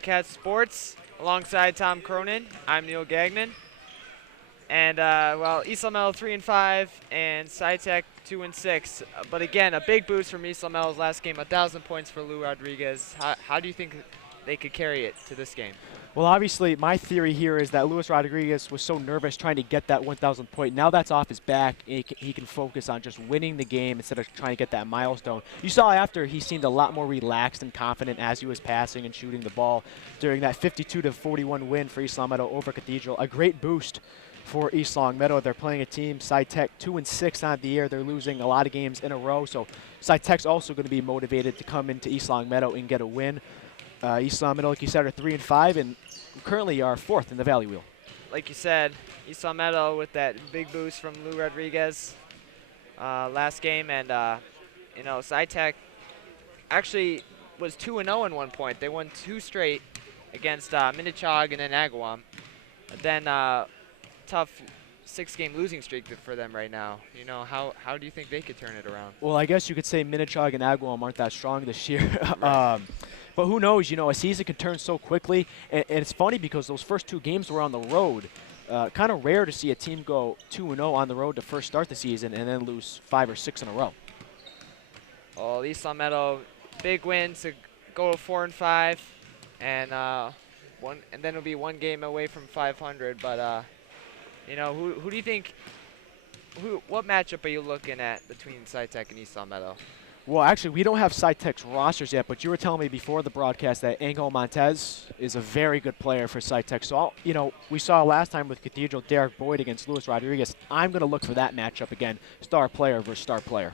Wildcat Sports alongside Tom Cronin. I'm Neil Gagnon. And well, East Lamelo 3-5 and Sci-Tech 2-6. But again, a big boost from East Lamelo's last game, 1,000 points for Lou Rodriguez. How do you think they could carry it to this game? Well, obviously, my theory here is that Luis Rodriguez was so nervous trying to get that 1,000 point. Now that's off his back. He can focus on just winning the game instead of trying to get that milestone. You saw after he seemed a lot more relaxed and confident as he was passing and shooting the ball during that 52-41 win for East Longmeadow over Cathedral. A great boost for East Longmeadow. They're playing a team, Sci-Tech, 2-6 on the year. They're losing a lot of games in a row. So Sci-Tech's also going to be motivated to come into East Longmeadow and get a win. East Longmeadow, like you said, are 3-5 and currently are 4th in the Valley Wheel. Like you said, East Longmeadow with that big boost from Lou Rodriguez last game, and you know, Sci-Tech actually was 2-0 in one point. They won 2 straight against Minichog and then Agawam. Then tough 6-game losing streak for them right now. You know, how do you think they could turn it around? Well, I guess you could say Minichog and Agawam aren't that strong this year. Right. But who knows, you know, a season can turn so quickly. And it's funny because those first 2 games were on the road. Kind of rare to see a team go 2-0 on the road to first start the season and then lose 5 or 6 in a row. Well, East Longmeadow, big win to go 4-5, and then it'll be 1 game away from 500. But you know, who do you think? What matchup are you looking at between Sci-Tech and East Longmeadow? Well, actually, we don't have Sci-Tech's rosters yet, but you were telling me before the broadcast that Angel Montez is a very good player for Sci-Tech. So, you know, we saw last time with Cathedral, Derek Boyd against Luis Rodriguez. I'm going to look for that matchup again, star player versus star player.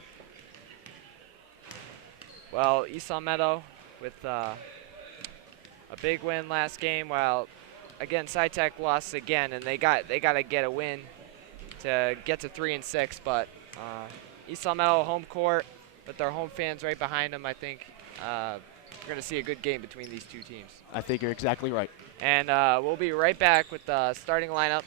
Well, East Longmeadow with a big win last game, while, again, Sci-Tech lost again, and they got to get a win to get to 3-6. But East Longmeadow home court, with their home fans right behind them, I think we're going to see a good game between these 2 teams. I think you're exactly right. And we'll be right back with the starting lineup.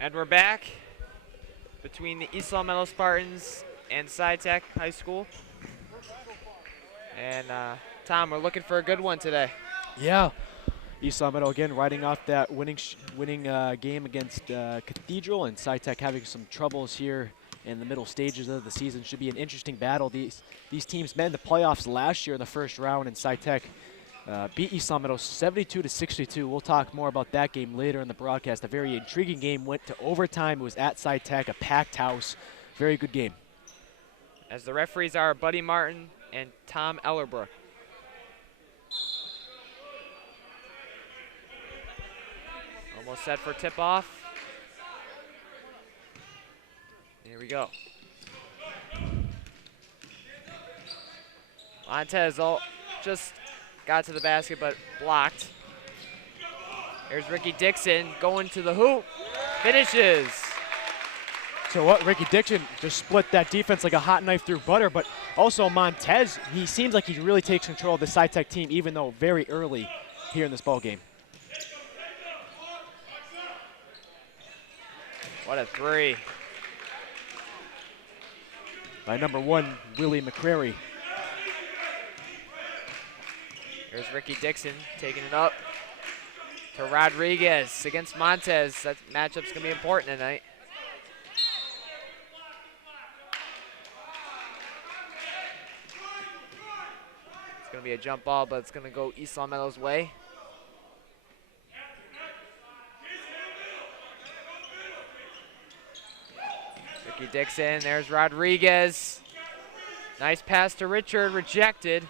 And we're back between the East Long Meadow Spartans and Sci-Tech High School. And Tom, we're looking for a good one today. Yeah. East Long Meadow again riding off that winning game against Cathedral, and Sci-Tech having some troubles here in the middle stages of the season. Should be an interesting battle. These teams met in the playoffs last year in the first round, and Sci-Tech beat East Long Meadow 72-62. We'll talk more about that game later in the broadcast. A very intriguing game, went to overtime. It was at Sci-Tech, a packed house. Very good game. As the referees are Buddy Martin and Tom Ellerbrook. Almost set for tip-off. Here we go. Montez just got to the basket, but blocked. Here's Ricky Dixon going to the hoop. Finishes. So what, Ricky Dixon just split that defense like a hot knife through butter, but also Montez, he seems like he really takes control of the Sci-Tech team, even though very early here in this ball game. What a three. By number 1, Willie McCrary. Here's Ricky Dixon taking it up to Rodriguez against Montez. That matchup's going to be important tonight. It's going to be a jump ball, but it's going to go East Long Meadow's way. Ricky Dixon, there's Rodriguez. Nice pass to Richard, rejected.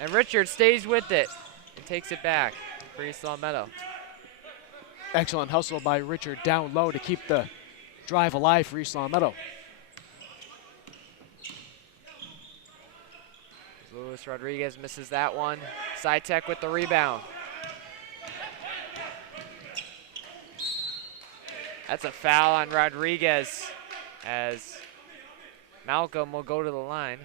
And Richard stays with it and takes it back for East Long Meadow. Excellent hustle by Richard down low to keep the drive alive for East Long Meadow. Luis Rodriguez misses that one. Sci-Tech with the rebound. That's a foul on Rodriguez as Malcolm will go to the line.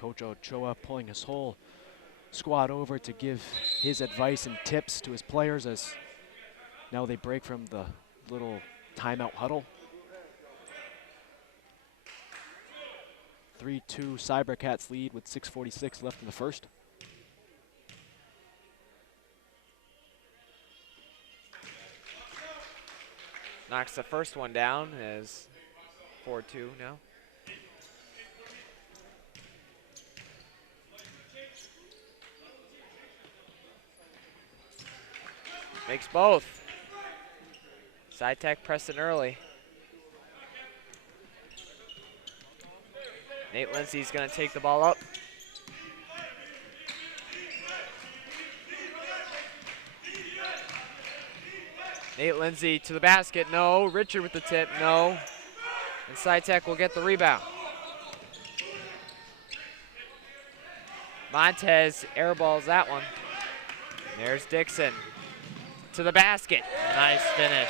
Coach Ochoa pulling his whole squad over to give his advice and tips to his players as now they break from the little timeout huddle. 3-2 Cybercats lead with 6:46 left in the first. Knocks the first one down as 4-2 now. Makes both. Sci-Tech pressing early. Nate Lindsay's going to take the ball up. Nate Lindsay to the basket, no. Richard with the tip, no. And Sci-Tech will get the rebound. Montez airballs that one. There's Dixon to the basket. Nice finish.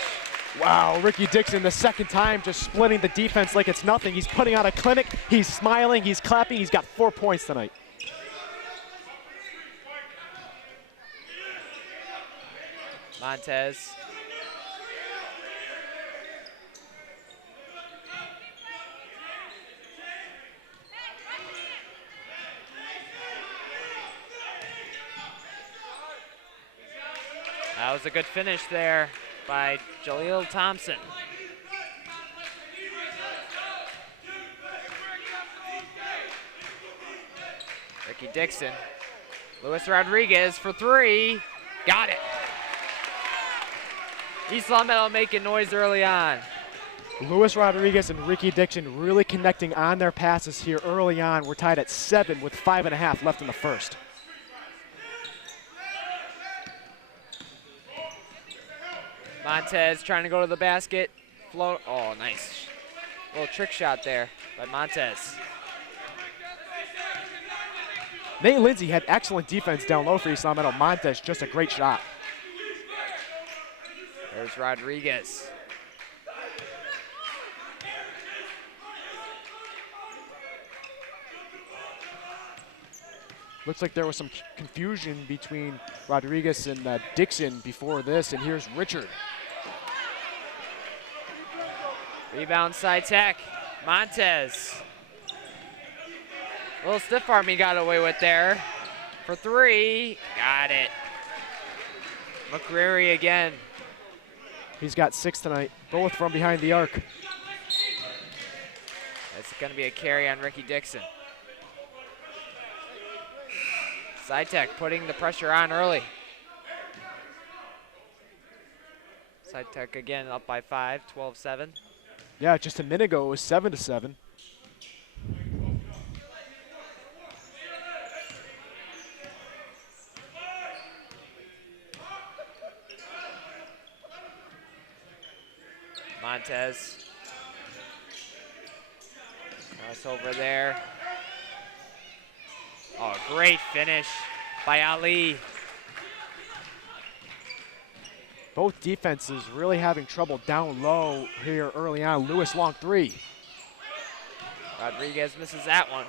Wow, Ricky Dixon the second time just splitting the defense like it's nothing. He's putting on a clinic, he's smiling, he's clapping, he's got 4 points tonight. Montez. That was a good finish there by Jaleel Thompson. Ricky Dixon. Luis Rodriguez for three. Got it. East Long Meadow making noise early on. Luis Rodriguez and Ricky Dixon really connecting on their passes here early on. We're tied at 7 with 5.5 left in the first. Montez trying to go to the basket. Float. Oh, nice. Little trick shot there by Montez. Nate Lindsay had excellent defense down low for East Long Meadow. Montez, just a great shot. There's Rodriguez. Looks like there was some confusion between Rodriguez and Dixon before this, and here's Richard. Rebound Sci-Tech. Montez. A little stiff arm he got away with there. For 3. Got it. McCreary again. He's got 6 tonight, both from behind the arc. That's going to be a carry on Ricky Dixon. Sci-Tech putting the pressure on early. Sci-Tech again up by 5, 12-7. Yeah, just a minute ago it was 7-7. Montez. Cross over there. Oh, great finish by Ali. Both defenses really having trouble down low here early on. Lewis long 3. Rodriguez misses that one.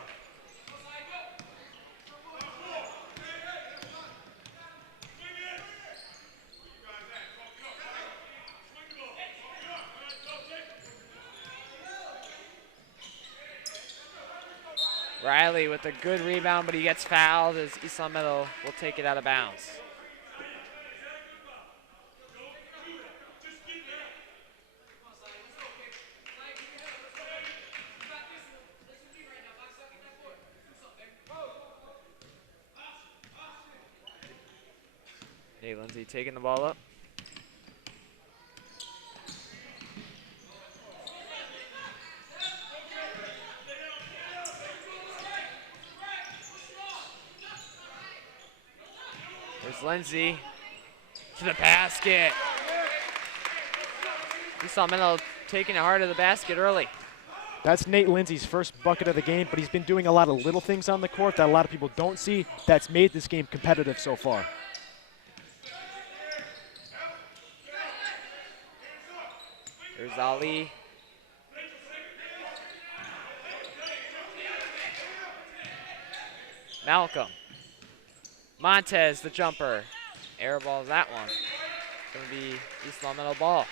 Riley with a good rebound, but he gets fouled as East Long Meadow will take it out of bounds. Nate Lindsay taking the ball up. There's Lindsay to the basket. East Long Meadow taking it hard to the basket early. That's Nate Lindsay's first bucket of the game, but he's been doing a lot of little things on the court that a lot of people don't see that's made this game competitive so far. There's Ali. Malcolm. Montez, the jumper. Air balls that one. It's going to be East Long Meadow ball.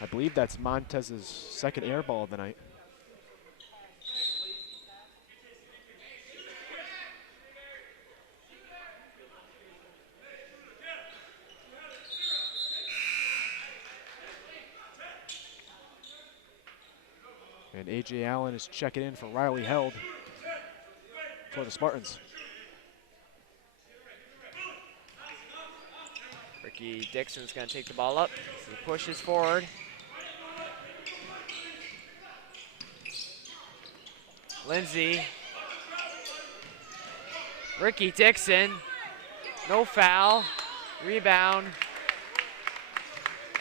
I believe that's Montez's second air ball of the night. And A.J. Allen is checking in for Riley Held for the Spartans. Ricky Dixon's going to take the ball up. So he pushes forward. Lindsay. Ricky Dixon. No foul. Rebound.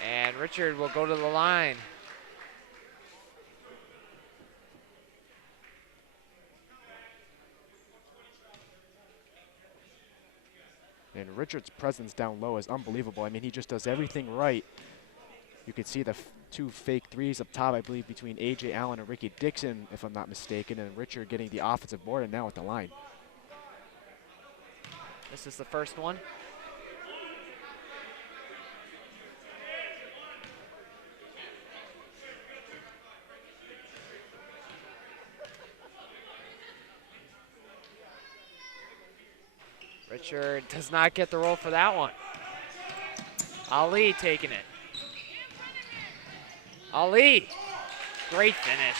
And Richard will go to the line. And Richard's presence down low is unbelievable. I mean, he just does everything right. You can see the 2 fake threes up top, I believe, between A.J. Allen and Ricky Dixon, if I'm not mistaken, and Richard getting the offensive board and now at the line. This is the first one. Richard does not get the roll for that one. Ali taking it. Ali, great finish.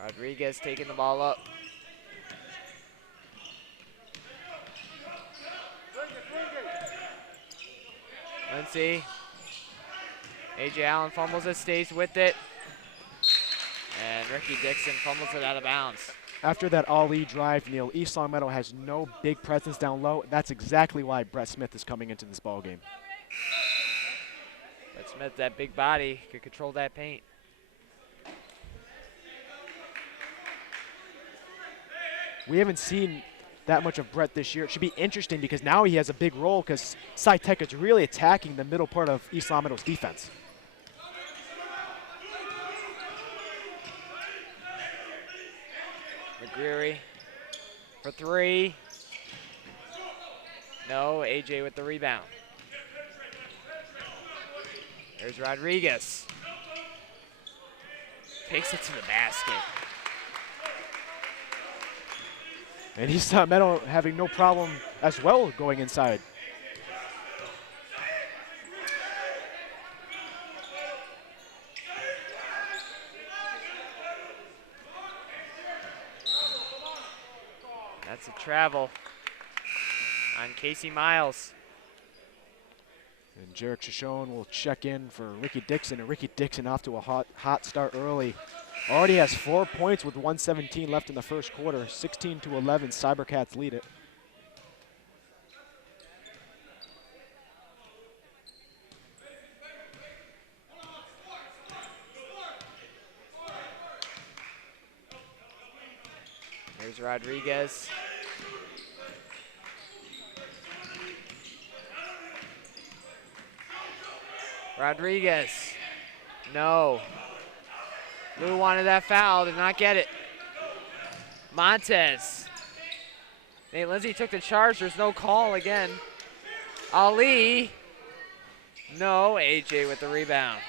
Rodriguez taking the ball up. Lindsay. A.J. Allen fumbles it, stays with it. And Ricky Dixon fumbles it out of bounds. After that Ali drive, Neil, East Long Meadow has no big presence down low. That's exactly why Brett Smith is coming into this ball game. Brett Smith, that big body, could control that paint. We haven't seen that much of Brett this year. It should be interesting because now he has a big role because Sci-Tech is really attacking the middle part of East Long Meadow's defense. McGreary for three. No, AJ with the rebound. There's Rodriguez. Takes it to the basket. And East Long Meadow having no problem as well going inside. That's a travel on Casey Miles. And Jarek Shoshone will check in for Ricky Dixon, and Ricky Dixon off to a hot start early. Already has 4 points with 1:17 left in the first quarter. 16-11, Cybercats lead it. Here's Rodriguez. Rodriguez. No. Lou wanted that foul, did not get it. Montez. Nate Lindsay took the charge, there's no call again. Ali. No, AJ with the rebound.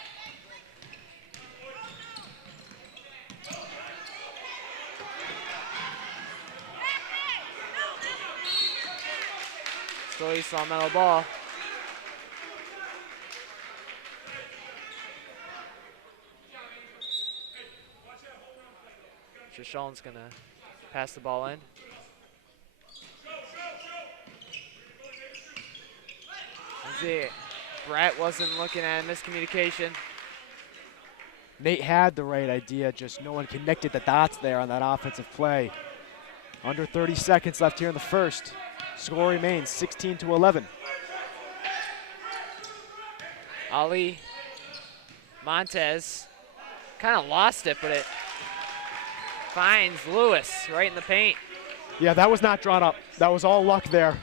Still East Long Meadow ball. Shoshone's gonna pass the ball in. Brett wasn't looking at miscommunication. Nate had the right idea, just no one connected the dots there on that offensive play. Under 30 seconds left here in the first. Score remains 16-11. Ali Montez kind of lost it, but it finds Lewis right in the paint. Yeah, that was not drawn up. That was all luck there.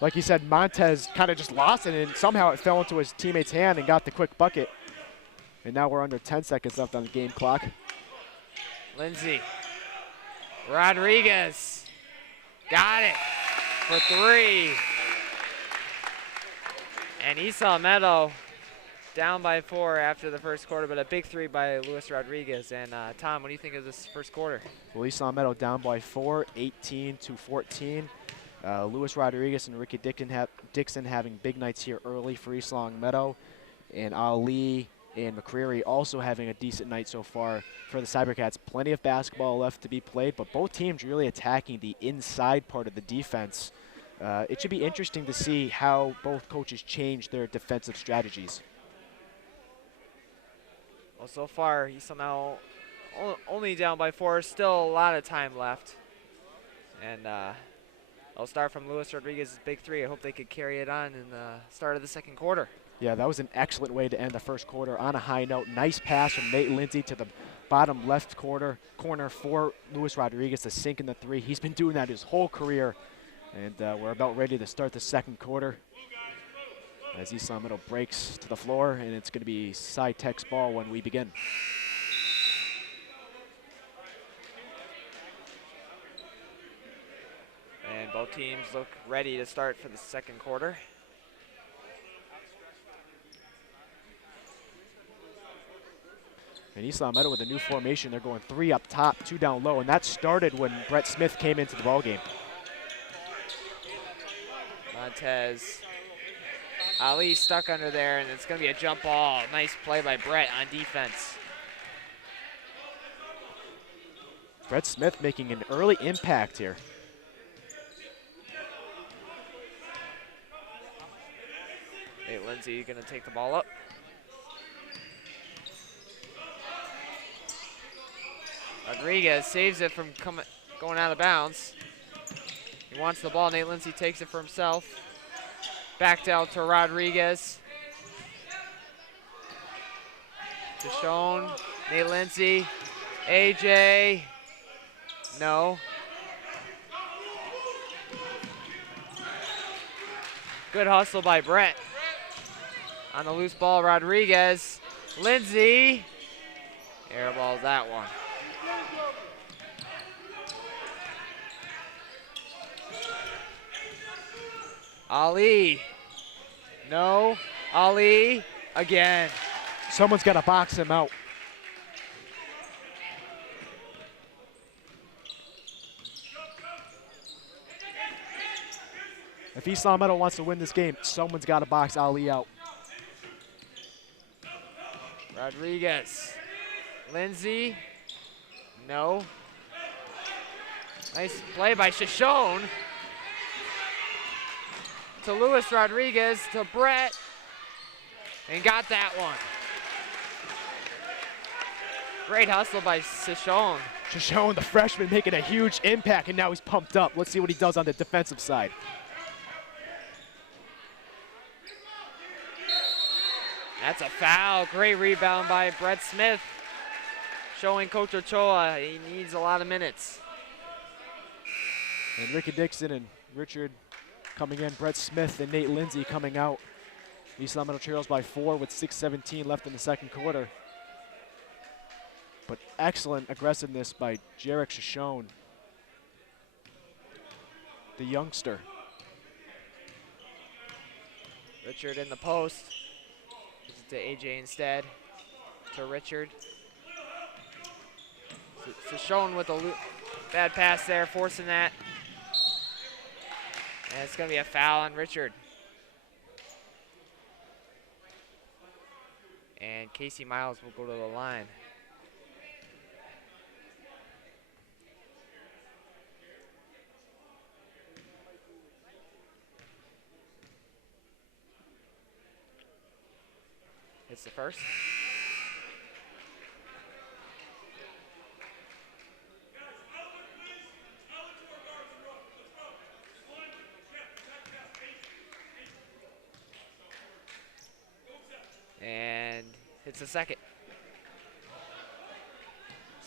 Like you said, Montez kind of just lost it, and somehow it fell into his teammate's hand and got the quick bucket. And now we're under 10 seconds left on the game clock. Lindsay. Rodriguez. Got it for three. And East Long Meadow down by 4 after the first quarter, but a big three by Luis Rodriguez. And Tom, what do you think of this first quarter? Well, East Long Meadow down by 4, 18-14. Luis Rodriguez and Ricky Dixon having big nights here early for East Long Meadow. And Ali and McCreary also having a decent night so far for the Cybercats. Plenty of basketball left to be played, but both teams really attacking the inside part of the defense. It should be interesting to see how both coaches change their defensive strategies. Well, so far, he's somehow only down by 4. Still a lot of time left. And I'll start from Luis Rodriguez's big three. I hope they could carry it on in the start of the second quarter. Yeah, that was an excellent way to end the first quarter on a high note. Nice pass from Nate Lindsay to the bottom left corner for Luis Rodriguez to sink in the three. He's been doing that his whole career. And we're about ready to start the second quarter as East Long Meadow breaks to the floor, and it's going to be Sci-Tech's ball when we begin. And both teams look ready to start for the second quarter. And East Long Meadow with a new formation. They're going 3 up top, 2 down low, and that started when Brett Smith came into the ballgame. Montez. Ali stuck under there, and it's going to be a jump ball. Nice play by Brett on defense. Brett Smith making an early impact here. Nate Lindsay going to take the ball up. Rodriguez saves it from going out of bounds. He wants the ball. Nate Lindsay takes it for himself. Backed out to Rodriguez. Deshaun, Nate Lindsay, AJ. No. Good hustle by Brett. On the loose ball, Rodriguez. Lindsay. Airballs that one. Ali. No. Ali. Again. Someone's got to box him out. If East Long Meadow wants to win this game, someone's got to box Ali out. Rodriguez. Lindsay. No. Nice play by Shoshone. To Luis Rodriguez, to Brett. And got that one. Great hustle by Shoshone. Shoshone, the freshman, making a huge impact, and now he's pumped up. Let's see what he does on the defensive side. That's a foul. Great rebound by Brett Smith. Showing Coach Ochoa he needs a lot of minutes. And Ricky Dixon and Richard coming in. Brett Smith and Nate Lindsay coming out. East Long Meadow trails by 4 with 6:17 left in the second quarter. But excellent aggressiveness by Jarek Shoshone, the youngster. Richard in the post. Gives it to AJ instead. To Richard. Shoshone with a bad pass there, forcing that. And it's going to be a foul on Richard. And Casey Miles will go to the line. Hits the first. And hits the second.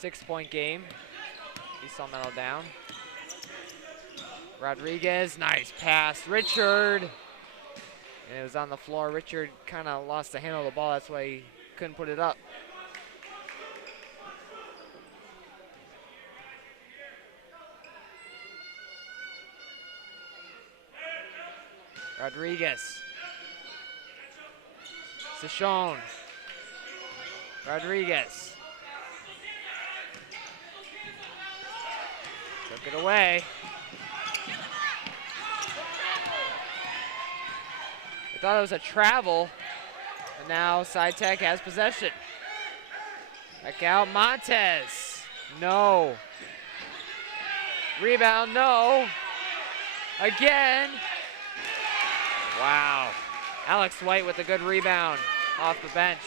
6-point game. East Long Meadow down. Rodriguez, nice pass. Richard. And it was on the floor. Richard kind of lost the handle of the ball. That's why he couldn't put it up. Rodriguez. Shoshone. Rodriguez. Took it away. I thought it was a travel, and now Sci-Tech has possession. Back out, Montez. No. Rebound, no. Again. Wow. Alex White with a good rebound off the bench.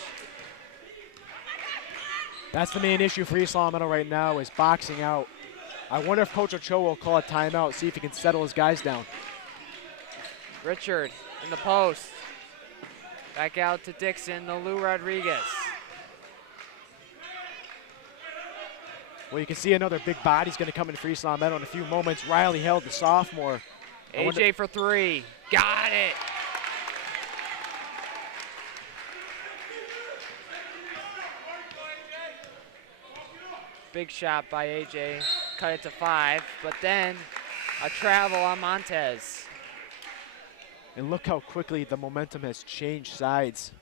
That's the main issue for East Long Meadow right now is boxing out. I wonder if Coach Ochoa will call a timeout, see if he can settle his guys down. Richard in the post. Back out to Dixon, to Lou Rodriguez. Well, you can see another big body's going to come in for East Long Meadow in a few moments. Riley Held, the sophomore. AJ for three. Got it. Big shot by AJ. Cut it to 5, but then a travel on Montez. And look how quickly the momentum has changed sides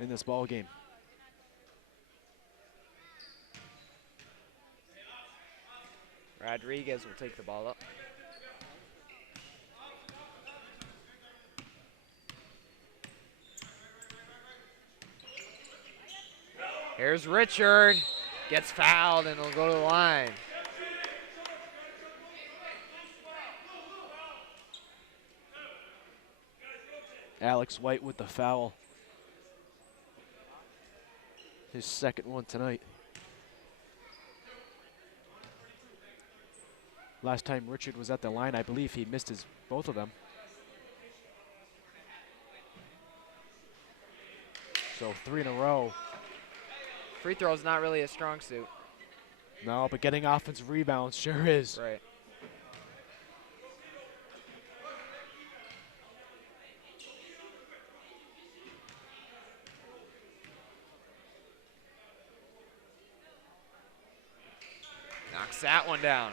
in this ball game. Rodriguez will take the ball up. Here's Richard. Gets fouled and will go to the line. Alex White with the foul. His second one tonight. Last time Richard was at the line, I believe he missed both of them. So 3 in a row. Free throw is not really a strong suit. No, but getting offensive rebounds sure is. Right. knocks that one down.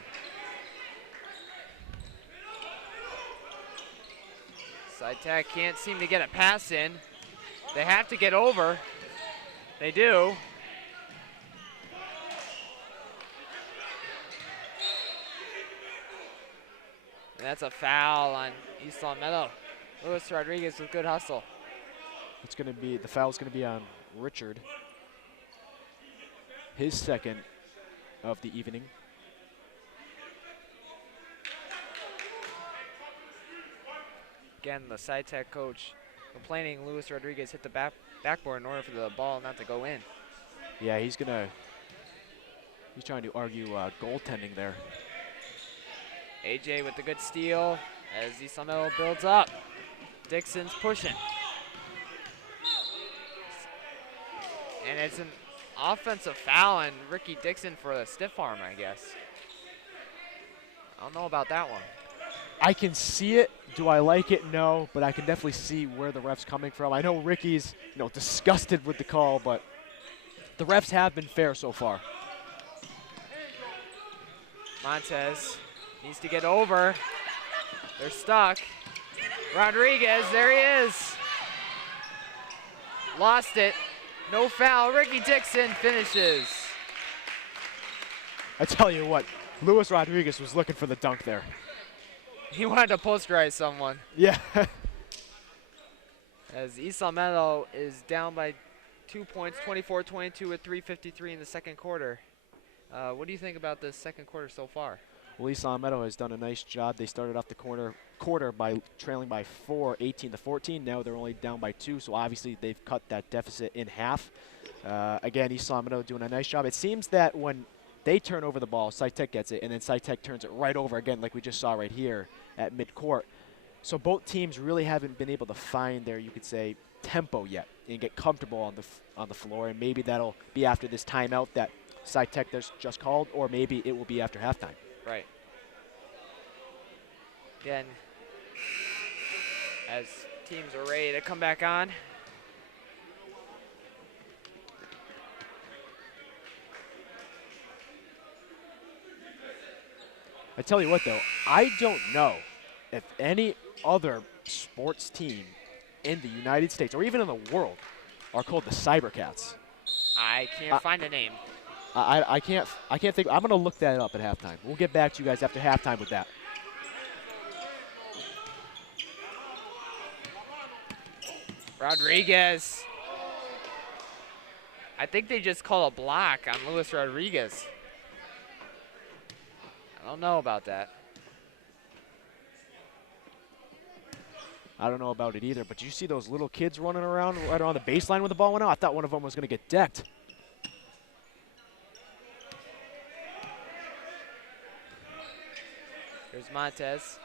Sci-Tech can't seem to get a pass in. They have to get over. They do. And that's a foul on East Long Meadow. Luis Rodriguez with good hustle. It's going to be, the foul's going to be on Richard. His second of the evening. Again, the Sci-Tech coach complaining Luis Rodriguez hit the backboard in order for the ball not to go in. Yeah, he's trying to argue goaltending there. AJ with the good steal as East Long Meadow builds up. Dixon's pushing. And it's an offensive foul on Ricky Dixon for the stiff arm, I guess. I don't know about that one. I can see it. Do I like it? No, but I can definitely see where the ref's coming from. I know Ricky's, disgusted with the call, but the refs have been fair so far. Montez needs to get over. They're stuck. Rodriguez, there he is. Lost it. No foul. Ricky Dixon finishes. I tell you what, Luis Rodriguez was looking for the dunk there. He wanted to posterize someone. Yeah. As East Long Meadow is down by 2 points, 24-22 with 3:53 in the second quarter. What do you think about this second quarter so far? Well, East Long Meadow has done a nice job. They started off the quarter by trailing by 4, 18-14. Now they're only down by 2, so obviously they've cut that deficit in half. Again, East Long Meadow doing a nice job. It seems that when they turn over the ball, Sci-Tech gets it, and then Sci-Tech turns it right over again like we just saw right here at midcourt. So both teams really haven't been able to find their, you could say, tempo yet and get comfortable on the floor, and maybe that'll be after this timeout that Sci-Tech just called, or maybe it will be after halftime. Right. Again, as teams are ready to come back on. I tell you what, though, I don't know if any other sports team in the United States or even in the world are called the Cybercats. I can't find a name. I can't think. I'm going to look that up at halftime. We'll get back to you guys after halftime with that. Rodriguez. I think they just called a block on Luis Rodriguez. I don't know about that. I don't know about it either, but you see those little kids running around right around the baseline when the ball went out? I thought one of them was going to get decked. Here's Montez.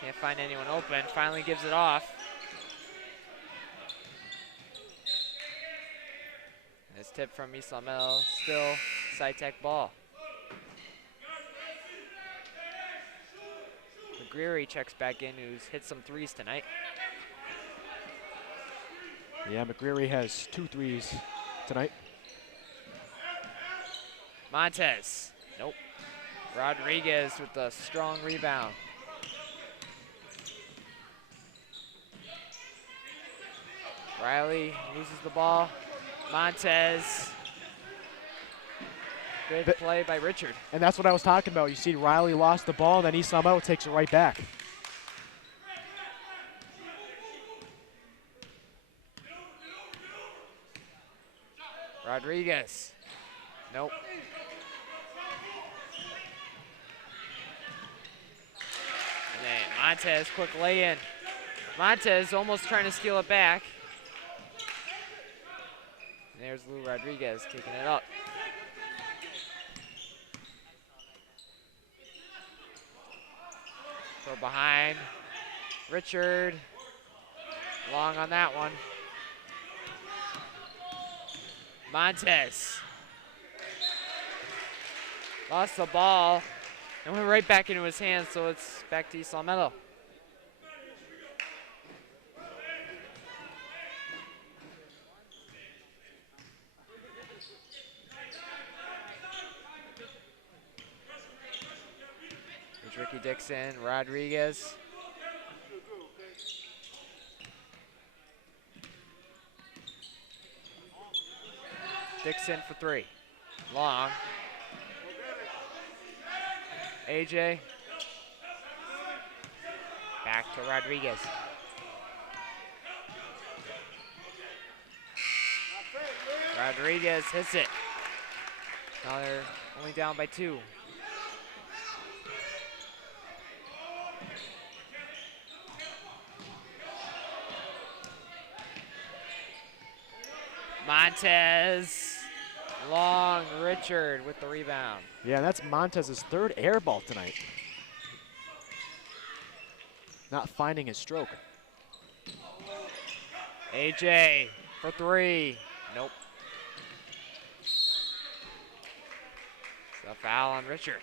Can't find anyone open. Finally gives it off. And it's tipped from East Long Meadow. Still Sci-Tech ball. McGreary checks back in, who's hit some threes tonight. Yeah, McGreary has 2 threes tonight. Montez. Nope. Rodriguez with the strong rebound. Riley loses the ball. Montez. Good play by Richard. And that's what I was talking about. You see Riley lost the ball, then East Long Meadow takes it right back. Rodriguez. Nope. And then Montez, quick lay-in. Montez almost trying to steal it back. And there's Lou Rodriguez kicking it up. Throw behind. Richard. Long on that one. Montez. Lost the ball and went right back into his hands, so it's back to East Long Meadow. Ricky Dixon, Rodriguez. Dixon for 3. Long. AJ. Back to Rodriguez. Rodriguez hits it. Now they're only down by 2. Montez. Long. Richard with the rebound. Yeah, that's Montez's 3rd air ball tonight. Not finding his stroke. AJ for 3. Nope. A foul on Richard.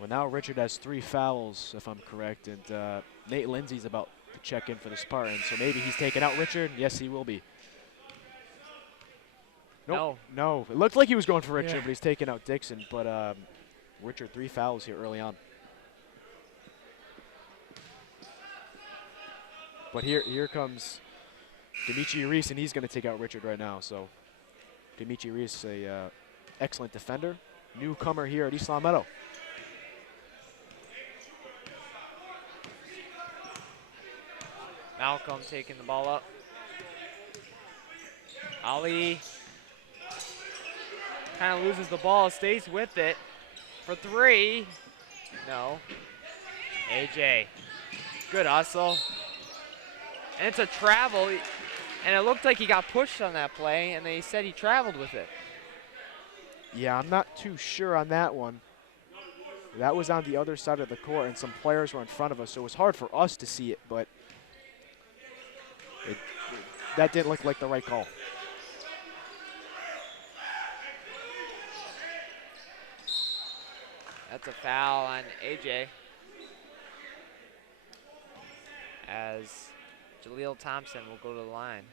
Well, now Richard has 3 fouls, if I'm correct, and Nate Lindsay's about to check in for the Spartans, so maybe he's taking out Richard. Yes, he will be. Nope. No. It looked like he was going for Richard, but he's taking out Dixon. But Richard, 3 fouls here early on. But here comes Dimitri Reese, and he's going to take out Richard right now. So Dimitri Reese, a excellent defender, newcomer here at East Long Meadow. Malcolm taking the ball up. Ali kind of loses the ball, stays with it for 3. No. AJ, good hustle. And it's a travel, and it looked like he got pushed on that play, and they said he traveled with it. Yeah, I'm not too sure on that one. That was on the other side of the court, and some players were in front of us, so it was hard for us to see it, but that didn't look like the right call. That's a foul on AJ. As Jaleel Thompson will go to the line.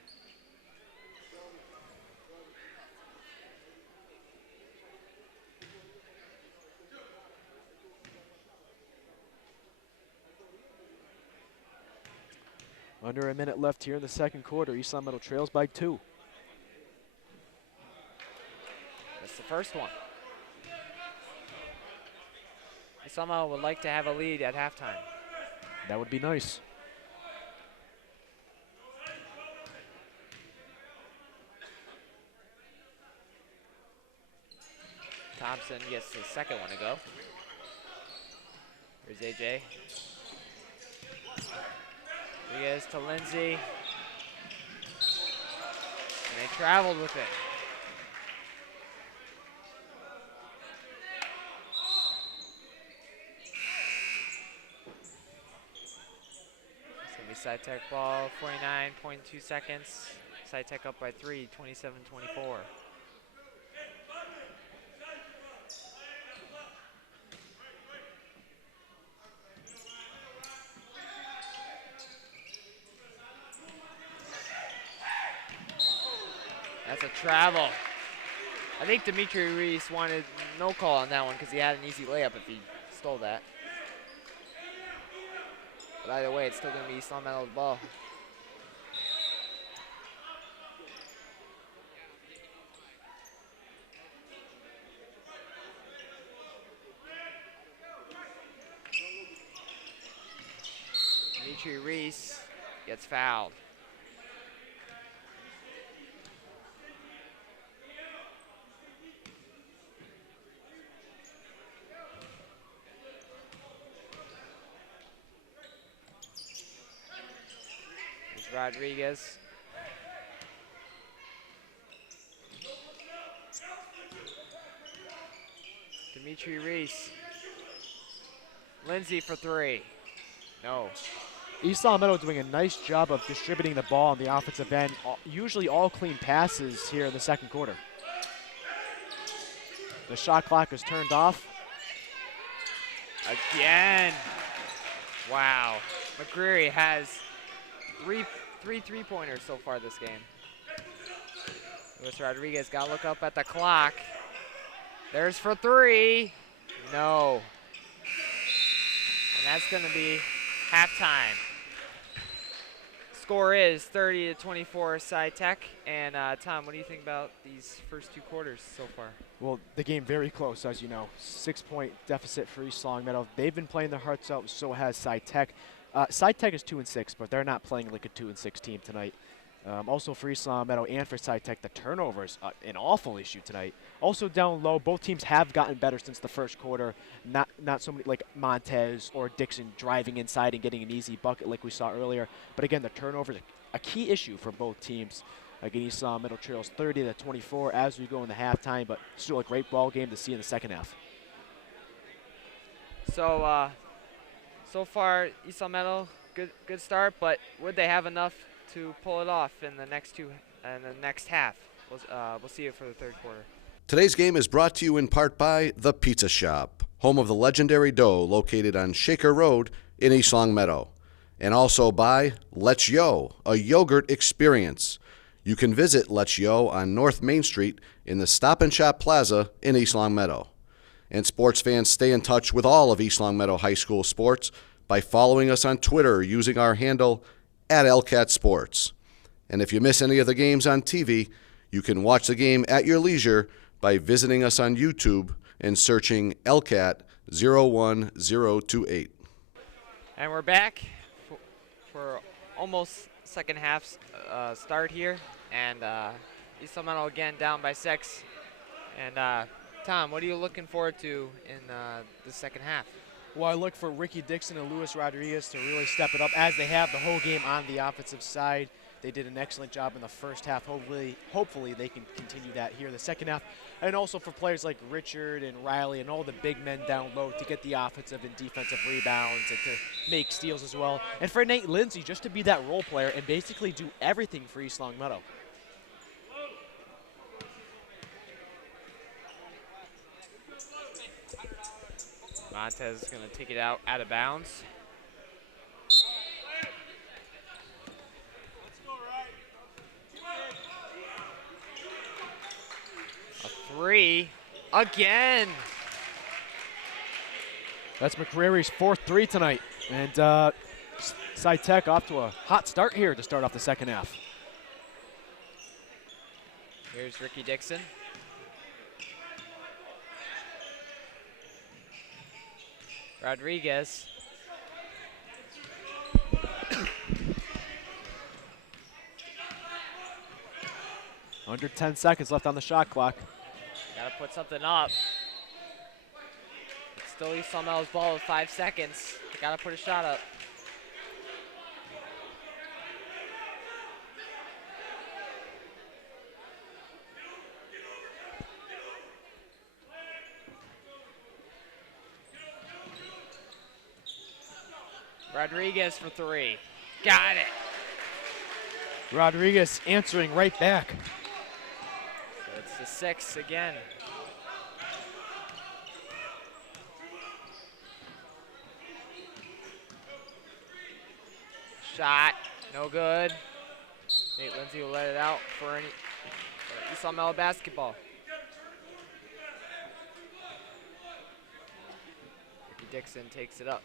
Under a minute left here in the 2nd quarter. East Long Meadow trails by 2. That's the first one. East Long Meadow would like to have a lead at halftime. That would be nice. Thompson gets the second one to go. Here's AJ. Rodriguez to Lindsay. And they traveled with it. It's going to be Sci-Tech ball, 49.2 seconds. Sci-Tech up by 3, 27-24. That's a travel. I think Dimitri Reese wanted no call on that one because he had an easy layup if he stole that. But either way, it's still going to be East Long Meadow's ball. Dimitri Reese gets fouled. Rodriguez. Dimitri Reese. Lindsay for 3. No. East Long Meadow doing a nice job of distributing the ball on the offensive end. Usually all clean passes here in the 2nd quarter. The shot clock is turned off. Again. Wow. McCreary has three three-pointers so far this game. Luis Rodriguez got to look up at the clock. There's for 3. No. And that's going to be halftime. Score is 30-24 Sci-Tech. And Tom, what do you think about these first 2 quarters so far? Well, the game very close, as you know. 6-point deficit for East Longmeadow. They've been playing their hearts out, so has Sci-Tech. Sci-Tech is 2-6, but they're not playing like a 2-6 team tonight. Also for East Longmeadow and for Sci-Tech, the turnovers, an awful issue tonight. Also down low, both teams have gotten better since the first quarter. Not so many like Montez or Dixon driving inside and getting an easy bucket like we saw earlier. But again, the turnovers, a key issue for both teams. Again, East Longmeadow trails 30-24 as we go into halftime, but still a great ball game to see in the second half. So, so far, East Longmeadow, good start, but would they have enough to pull it off in the next half? We'll see it for the third quarter. Today's game is brought to you in part by The Pizza Shop, home of the legendary dough, located on Shaker Road in East Longmeadow, and also by Let's Yo, a yogurt experience. You can visit Let's Yo on North Main Street in the Stop and Shop Plaza in East Longmeadow. And sports fans, stay in touch with all of East Longmeadow High School sports by following us on Twitter using our handle @LCatSports. And if you miss any of the games on TV, you can watch the game at your leisure by visiting us on YouTube and searching LCAT 01028. And we're back for almost second half start here. And East Longmeadow again down by 6. And Tom, what are you looking forward to in the second half? Well, I look for Ricky Dixon and Luis Rodriguez to really step it up as they have the whole game on the offensive side. They did an excellent job in the first half. Hopefully they can continue that here in the second half. And also for players like Richard and Riley and all the big men down low to get the offensive and defensive rebounds and to make steals as well. And for Nate Lindsay just to be that role player and basically do everything for East Longmeadow. Montez is going to take it out of bounds. A 3 again. That's McCreary's 4th 3 tonight. And Sci-Tech off to a hot start here to start off the second half. Here's Ricky Dixon. Rodriguez. Under 10 seconds left on the shot clock. Gotta put something up. It's still East Longmeadow's ball with 5 seconds. They gotta put a shot up. Rodriguez for 3. Got it. Rodriguez answering right back. So it's the 6 again. Shot, no good. Nate Lindsay will let it out for East Longmeadow basketball. Ricky Dixon takes it up.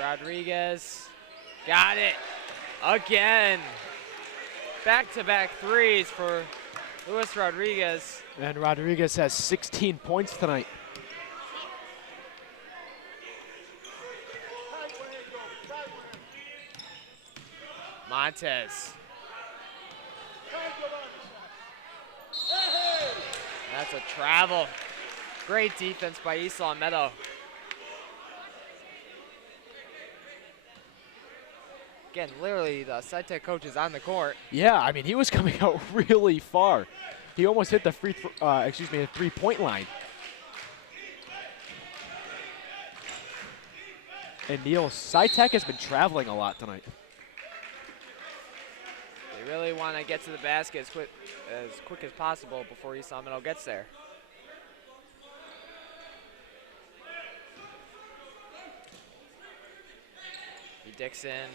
Rodriguez, got it again. Back-to-back 3s for Luis Rodriguez. And Rodriguez has 16 points tonight. Montez. That's a travel. Great defense by East Longmeadow. Again, literally the Sci-Tech coach is on the court. Yeah, I mean, he was coming out really far. He almost hit the the 3-point line. And Neil, Sci-Tech has been traveling a lot tonight. They really want to get to the basket as quick as possible before East Longmeadow gets there. Dixon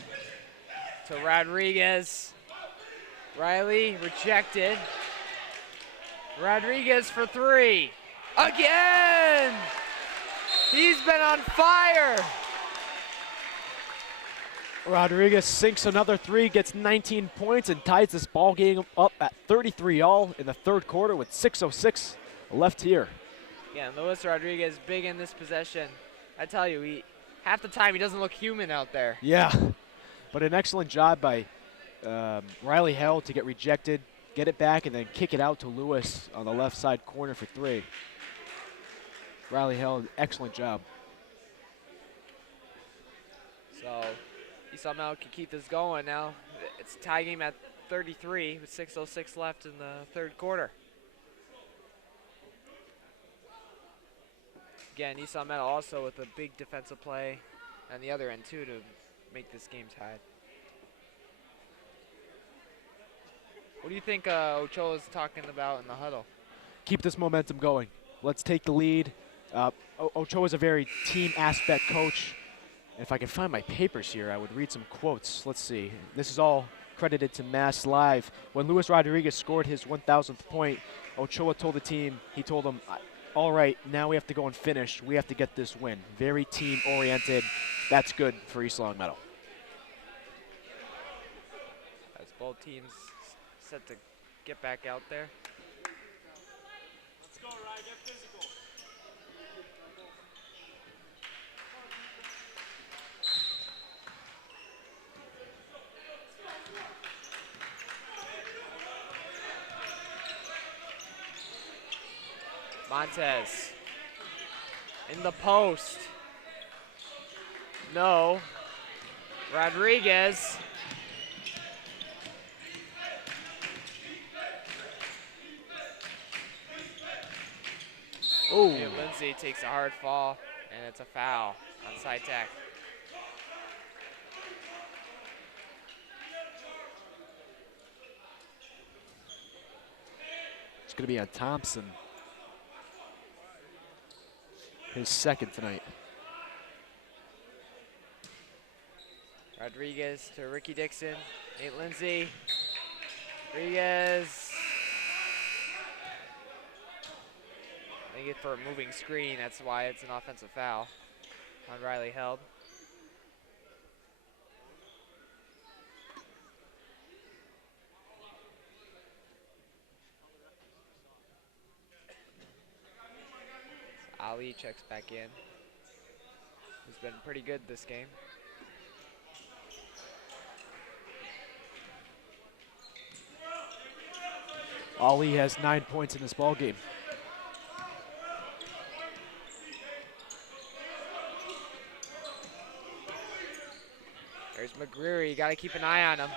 to Rodriguez. Riley rejected. Rodriguez for three. Again! He's been on fire! Rodriguez sinks another three, gets 19 points, and ties this ball game up at 33 all in the third quarter with 6:06 left here. Yeah, and Luis Rodriguez big in this possession. I tell you, half the time he doesn't look human out there. Yeah, but an excellent job by Riley Hell to get rejected, get it back, and then kick it out to Lewis on the left side corner for three. Riley Hell, excellent job. So he somehow can keep this going now. It's a tie game at 33 with 6:06 left in the third quarter. Again, Nissan Metal also with a big defensive play on the other end too to make this game tied. What do you think Ochoa's talking about in the huddle? Keep this momentum going. Let's take the lead. Ochoa's a very team aspect coach. If I can find my papers here, I would read some quotes. Let's see. This is all credited to Mass Live. When Luis Rodriguez scored his 1,000th point, Ochoa told the team, he told them, all right, now we have to go and finish. We have to get this win. Very team-oriented. That's good for East Long Meadow. As both teams set to get back out there. Let's go, Ryan. Get physical. Montez in the post. No. Rodriguez. Oh. Lindsay takes a hard fall, and it's a foul on Sci-Tech. It's going to be on Thompson. His second tonight. Rodriguez to Ricky Dixon. Nate Lindsay. Rodriguez. I think it's for a moving screen. That's why it's an offensive foul on Riley Held. Ali checks back in. He's been pretty good this game. Ali has 9 points in this ball game. There's McGreary. You got to keep an eye on him.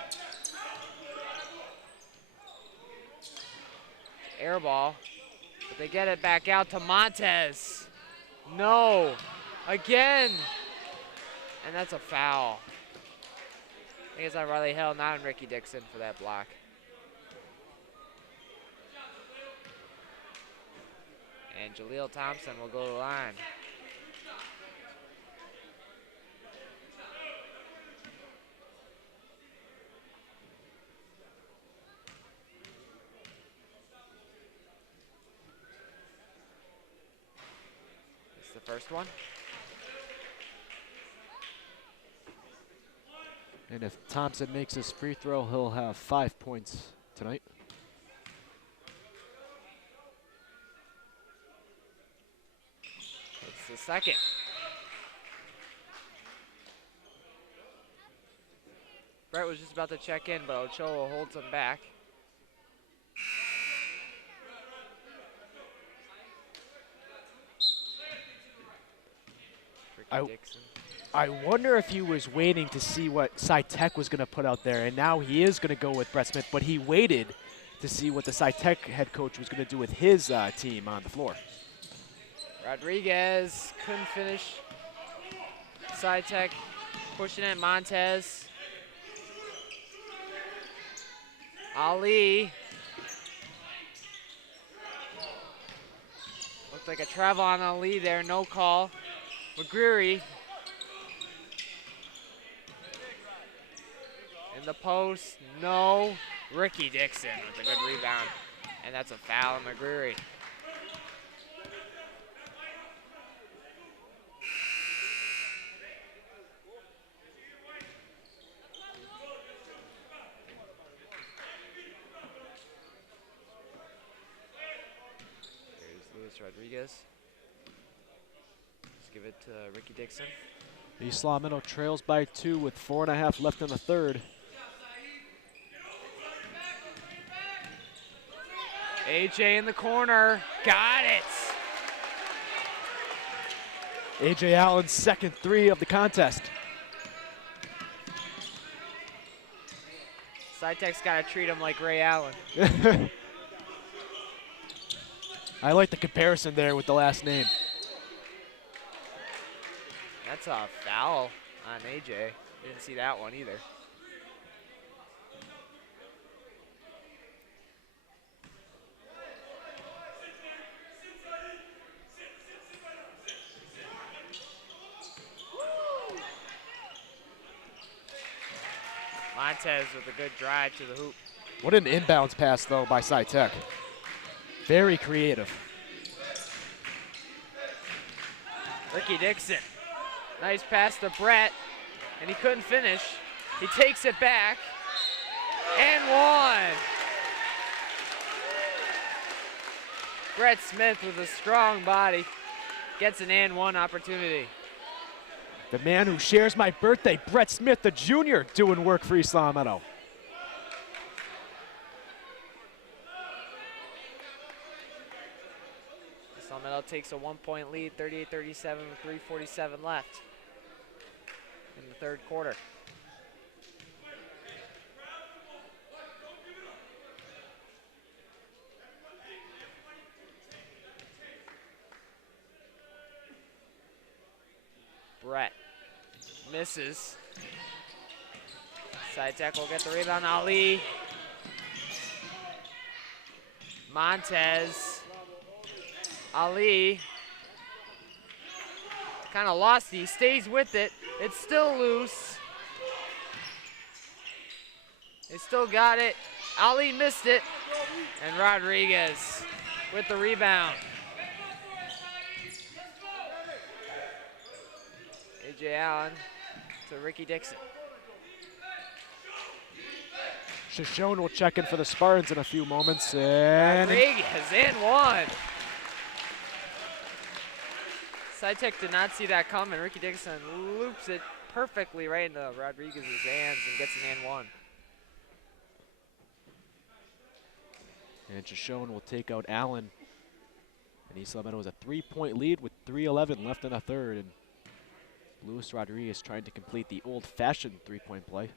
Air ball. But they get it back out to Montez. No. Again. And that's a foul. I think it's on Riley Hill, not on Ricky Dixon for that block. And Jaleel Thompson will go to the line. This is the first one. And if Thompson makes his free throw, he'll have 5 points tonight. It's the second. Brett was just about to check in, but Ochoa holds him back. Ricky Dixon. I wonder if he was waiting to see what Sci-Tech was going to put out there, and now he is going to go with Brett Smith, but he waited to see what the Sci-Tech head coach was going to do with his team on the floor. Rodriguez couldn't finish. Sci-Tech pushing it. Montez. Ali. Looked like a travel on Ali there. No call. McGreary. In the post. No. Ricky Dixon with a good rebound. And that's a foul on McGreary. There's Luis Rodriguez. Let's give it to Ricky Dixon. East Long trails by 2 with 4.5 left in the third. AJ in the corner. Got it. AJ Allen's second 3 of the contest. Sci-Tech's got to treat him like Ray Allen. I like the comparison there with the last name. That's a foul on AJ. Didn't see that one either. Montez with a good drive to the hoop. What an inbounds pass, though, by Sci-Tech. Very creative. Ricky Dixon. Nice pass to Brett, and he couldn't finish. He takes it back, and one. Brett Smith with a strong body gets an and one opportunity. The man who shares my birthday, Brett Smith, the junior, doing work for East Long Meadow. East Long Meadow takes a 1-point lead, 38-37 with 3:47 left in the third quarter. Brett misses. Sci-Tech will get the rebound. Ali. Montez. Ali. Kind of lost it. He stays with it. It's still loose. They still got it. Ali missed it. And Rodriguez with the rebound. AJ Allen to Ricky Dixon. Shoshone will check in for the Spartans in a few moments. And Rodriguez in one. Sci-Tech did not see that coming. Ricky Dixon loops it perfectly right into Rodriguez's hands and gets an and one. And Shoshone will take out Allen. And East Long Meadow has a 3-point lead with 3:11 left in the third. And Luis Rodriguez trying to complete the old-fashioned 3-point play.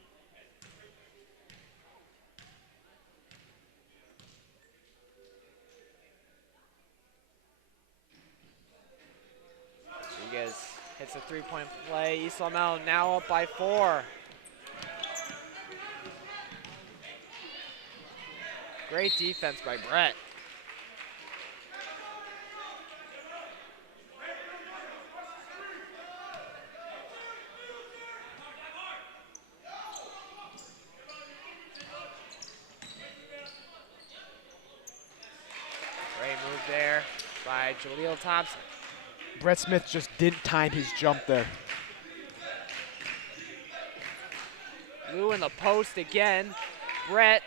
Rodriguez hits a 3-point play. East Long Meadow now up by 4. Great defense by Brett. Great move there by Jaleel Thompson. Brett Smith just didn't time his jump there. Lou in the post again. Brett,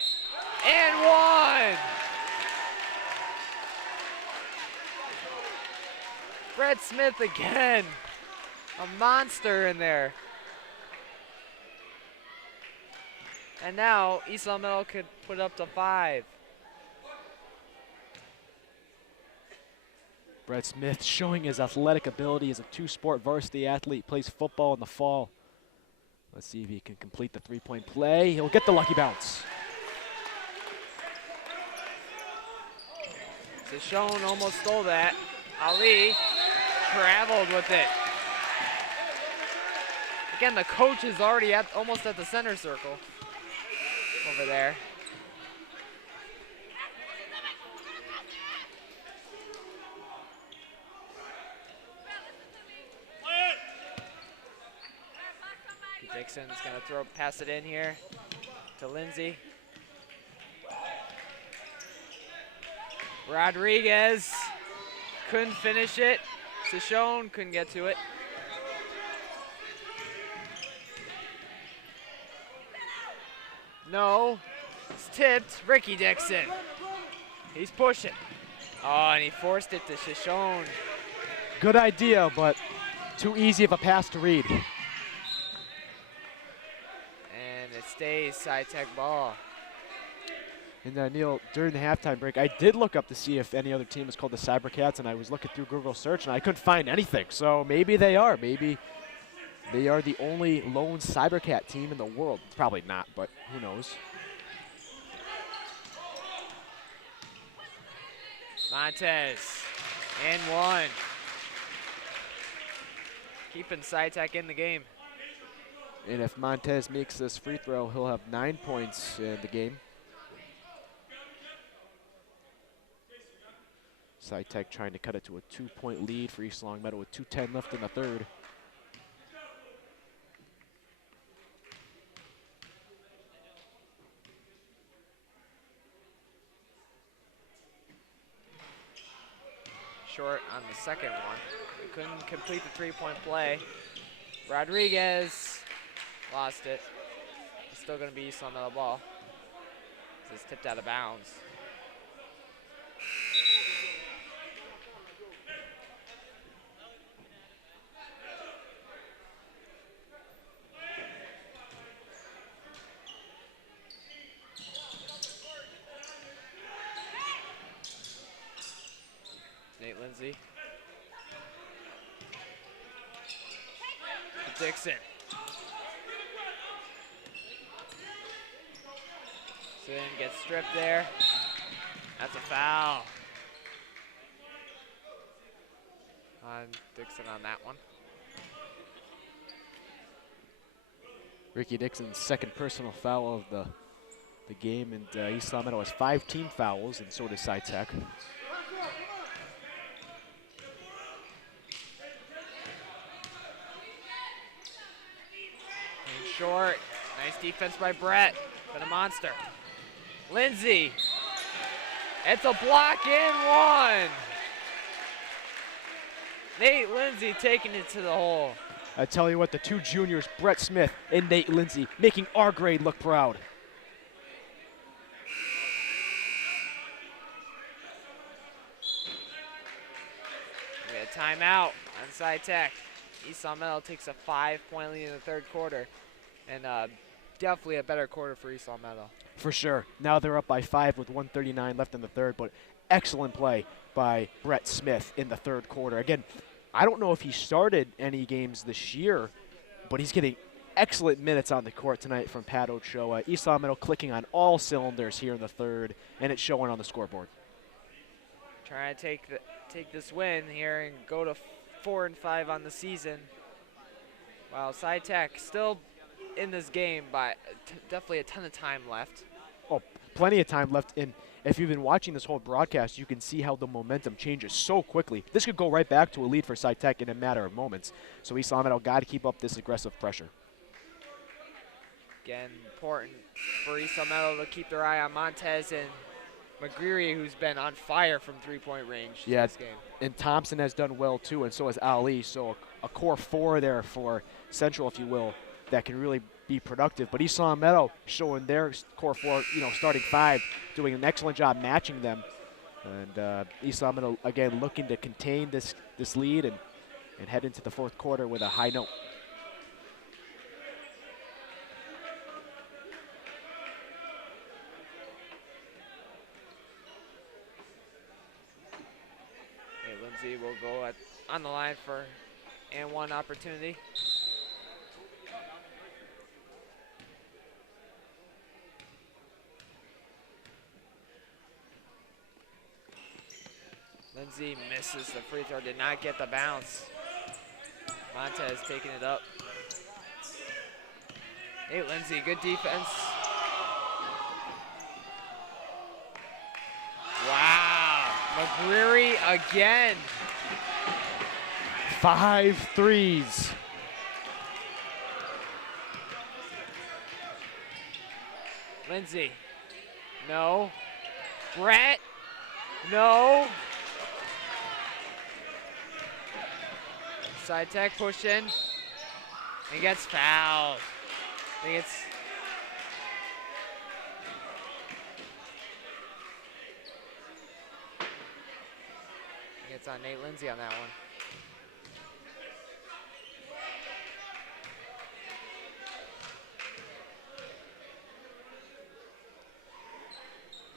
and one! Brett Smith again. A monster in there. And now East Long Meadow could put up to 5. Brett Smith showing his athletic ability as a 2-sport varsity athlete, plays football in the fall. Let's see if he can complete the 3-point play. He'll get the lucky bounce. Shoshone almost stole that. Ali traveled with it. Again, the coach is already almost at the center circle over there. Dixon's gonna pass it in here to Lindsay. Rodriguez couldn't finish it. Shoshone couldn't get to it. No, it's tipped. Ricky Dixon. He's pushing. Oh, and he forced it to Shoshone. Good idea, but too easy of a pass to read. And it stays Sci-Tech ball. And Neil, during the halftime break, I did look up to see if any other team was called the Cybercats, and I was looking through Google search, and I couldn't find anything. So maybe they are. Maybe they are the only lone Cybercat team in the world. Probably not, but who knows. Montez, and one. Keeping Sci-Tech in the game. And if Montez makes this free throw, he'll have 9 points in the game. Sci-Tech trying to cut it to a 2-point lead for East Longmeadow with 2:10 left in the third. Short on the second one. They couldn't complete the three-point play. Rodriguez lost it. It's still going to be East Longmeadow ball. It's tipped out of bounds. Nate Lindsay. Dixon. Sin gets stripped there. That's a foul. On Dixon on that one. Ricky Dixon's second personal foul of the game, and East Longmeadow has 5 team fouls, and so does Sci-Tech. Short. Nice defense by Brett. Been a monster. Lindsay. It's a block and one. Nate Lindsay taking it to the hole. I tell you what, the 2 juniors, Brett Smith and Nate Lindsay, making our grade look proud. We had a timeout on Sci-Tech. East Longmeadow takes a 5-point lead in the third quarter. And definitely a better quarter for East Longmeadow. For sure. Now they're up by 5 with 1:39 left in the third, but excellent play by Brett Smith in the third quarter. Again, I don't know if he started any games this year, but he's getting excellent minutes on the court tonight from Pat Ochoa. East Longmeadow clicking on all cylinders here in the third, and it's showing on the scoreboard. Trying to take this win here and go to 4-5 on the season. While Sci-Tech still in this game, but definitely a ton of time left. Oh, plenty of time left. And if you've been watching this whole broadcast, you can see how the momentum changes so quickly. This could go right back to a lead for Sci-Tech in a matter of moments. So East Longmeadow got to keep up this aggressive pressure. Again, important for East Longmeadow to keep their eye on Montez and McGreary, who's been on fire from three-point range this game. And Thompson has done well too, and so has Ali. So a core 4 there for Central, if you will, that can really be productive. But East Longmeadow showing their core 4, starting 5, doing an excellent job matching them. And East Longmeadow, again, looking to contain this lead and head into the fourth quarter with a high note. Lindsay will go on the line for and one opportunity. Lindsay misses the free throw, did not get the bounce. Montez taking it up. Nate Lindsay, good defense. Wow, McGreary again. 5 threes. Lindsay, no. Brett, No. Sci-Tech push in. He gets fouled. I think it's on Nate Lindsay on that one.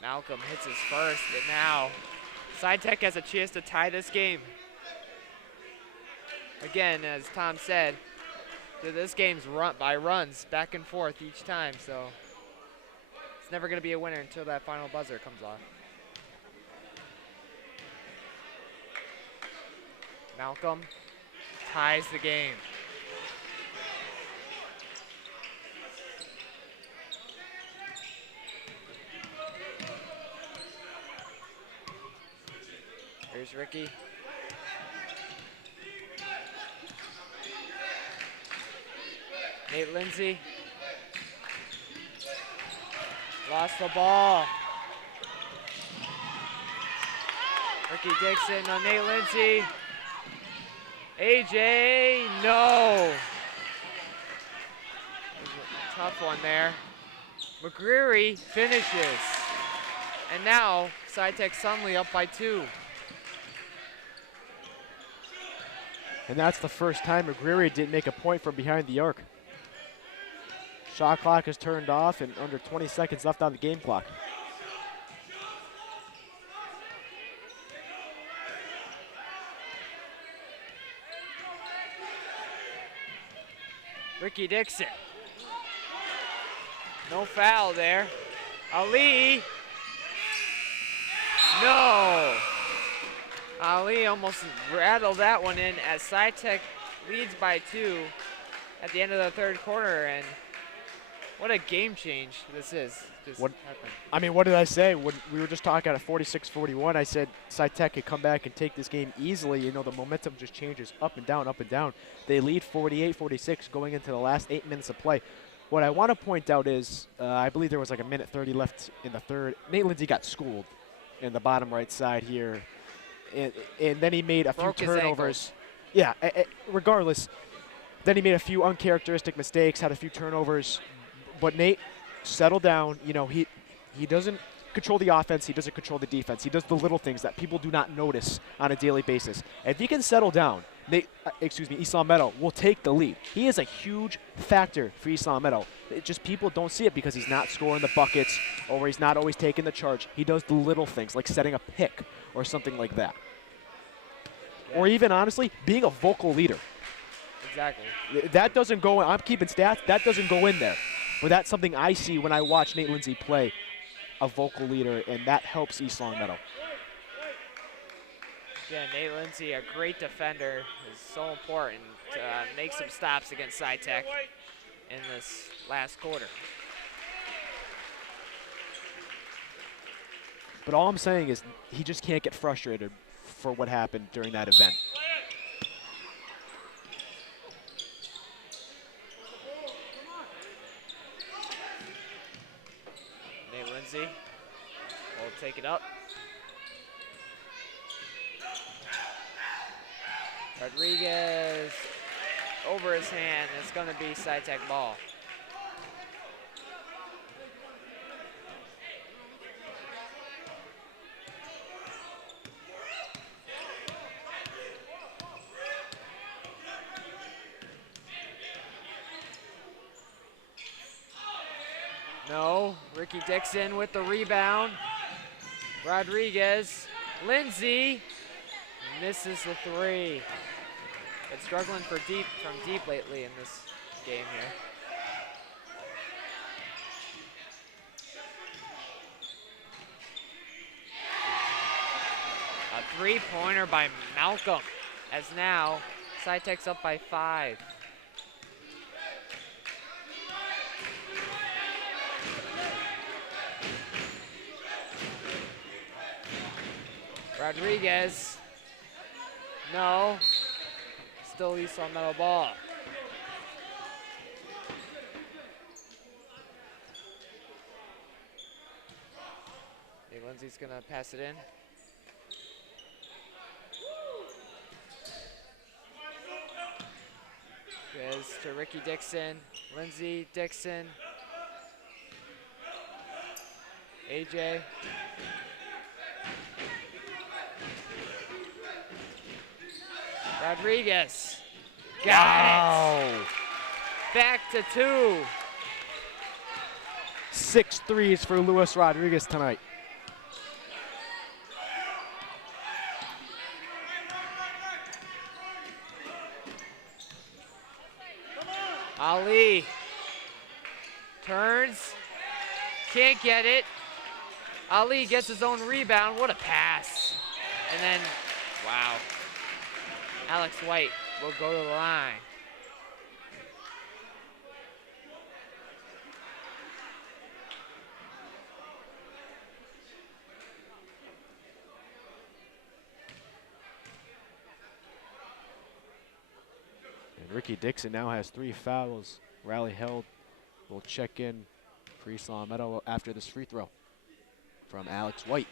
Malcolm hits his first, and now Sci-Tech has a chance to tie this game. Again, as Tom said, this game's run by runs back and forth each time, so it's never going to be a winner until that final buzzer comes off. Malcolm ties the game. Here's Ricky. Nate Lindsay. Lost the ball. Ricky Dixon on Nate Lindsay. AJ, no. Tough one there. McGreary finishes. And now, Sci-Tech suddenly up by 2. And that's the first time McGreary didn't make a point from behind the arc. Shot clock is turned off and under 20 seconds left on the game clock. Ricky Dixon. No foul there. Ali. No. Ali almost rattled that one in as Sci-Tech leads by 2 at the end of the third quarter, and what a game change this is. What did I say? When we were just talking at 46-41, I said Sci-Tech could come back and take this game easily. You know, the momentum just changes up and down, up and down. They lead 48-46 going into the last 8 minutes of play. What I want to point out is, I believe there was like 1:30 left in the third. Nate Lindsay got schooled in the bottom right side here. And then he made a few turnovers. Yeah, regardless, then he made a few uncharacteristic mistakes, had a few turnovers. But Nate settled down. You know, he doesn't control the offense. He doesn't control the defense. He does the little things that people do not notice on a daily basis. If he can settle down, East Long Meadow will take the lead. He is a huge factor for East Long Meadow. Just people don't see it because he's not scoring the buckets or he's not always taking the charge. He does the little things like setting a pick or something like that. Yeah. Or even, honestly, being a vocal leader. Exactly. That doesn't go in. I'm keeping stats. That doesn't go in there. But that's something I see when I watch Nate Lindsay play, a vocal leader, and that helps East Long Meadow. Yeah, Nate Lindsay, a great defender, is so important to make some stops against Sci-Tech in this last quarter. But all I'm saying is he just can't get frustrated for what happened during that event. Nate Lindsay will take it up. Rodriguez over his hand. It's going to be Sci-Tech ball. No, Ricky Dixon with the rebound. Rodriguez, Lindsay misses the 3. Been struggling from deep lately in this game here. A 3-pointer by Malcolm, as now Sci-Tech's up by 5. Rodriguez, no, still East Long Meadow ball. Nate Lindsay's gonna pass it in. Gives to Ricky Dixon, Lindsey Dixon, AJ. Rodriguez. Got it. Back to 2. 6 threes for Luis Rodriguez tonight. Ali turns, can't get it. Ali gets his own rebound. What a pass. And then, wow. Alex White will go to the line. And Ricky Dixon now has 3 fouls. Rally held. We'll check in for East Long Meadow after this free throw from Alex White.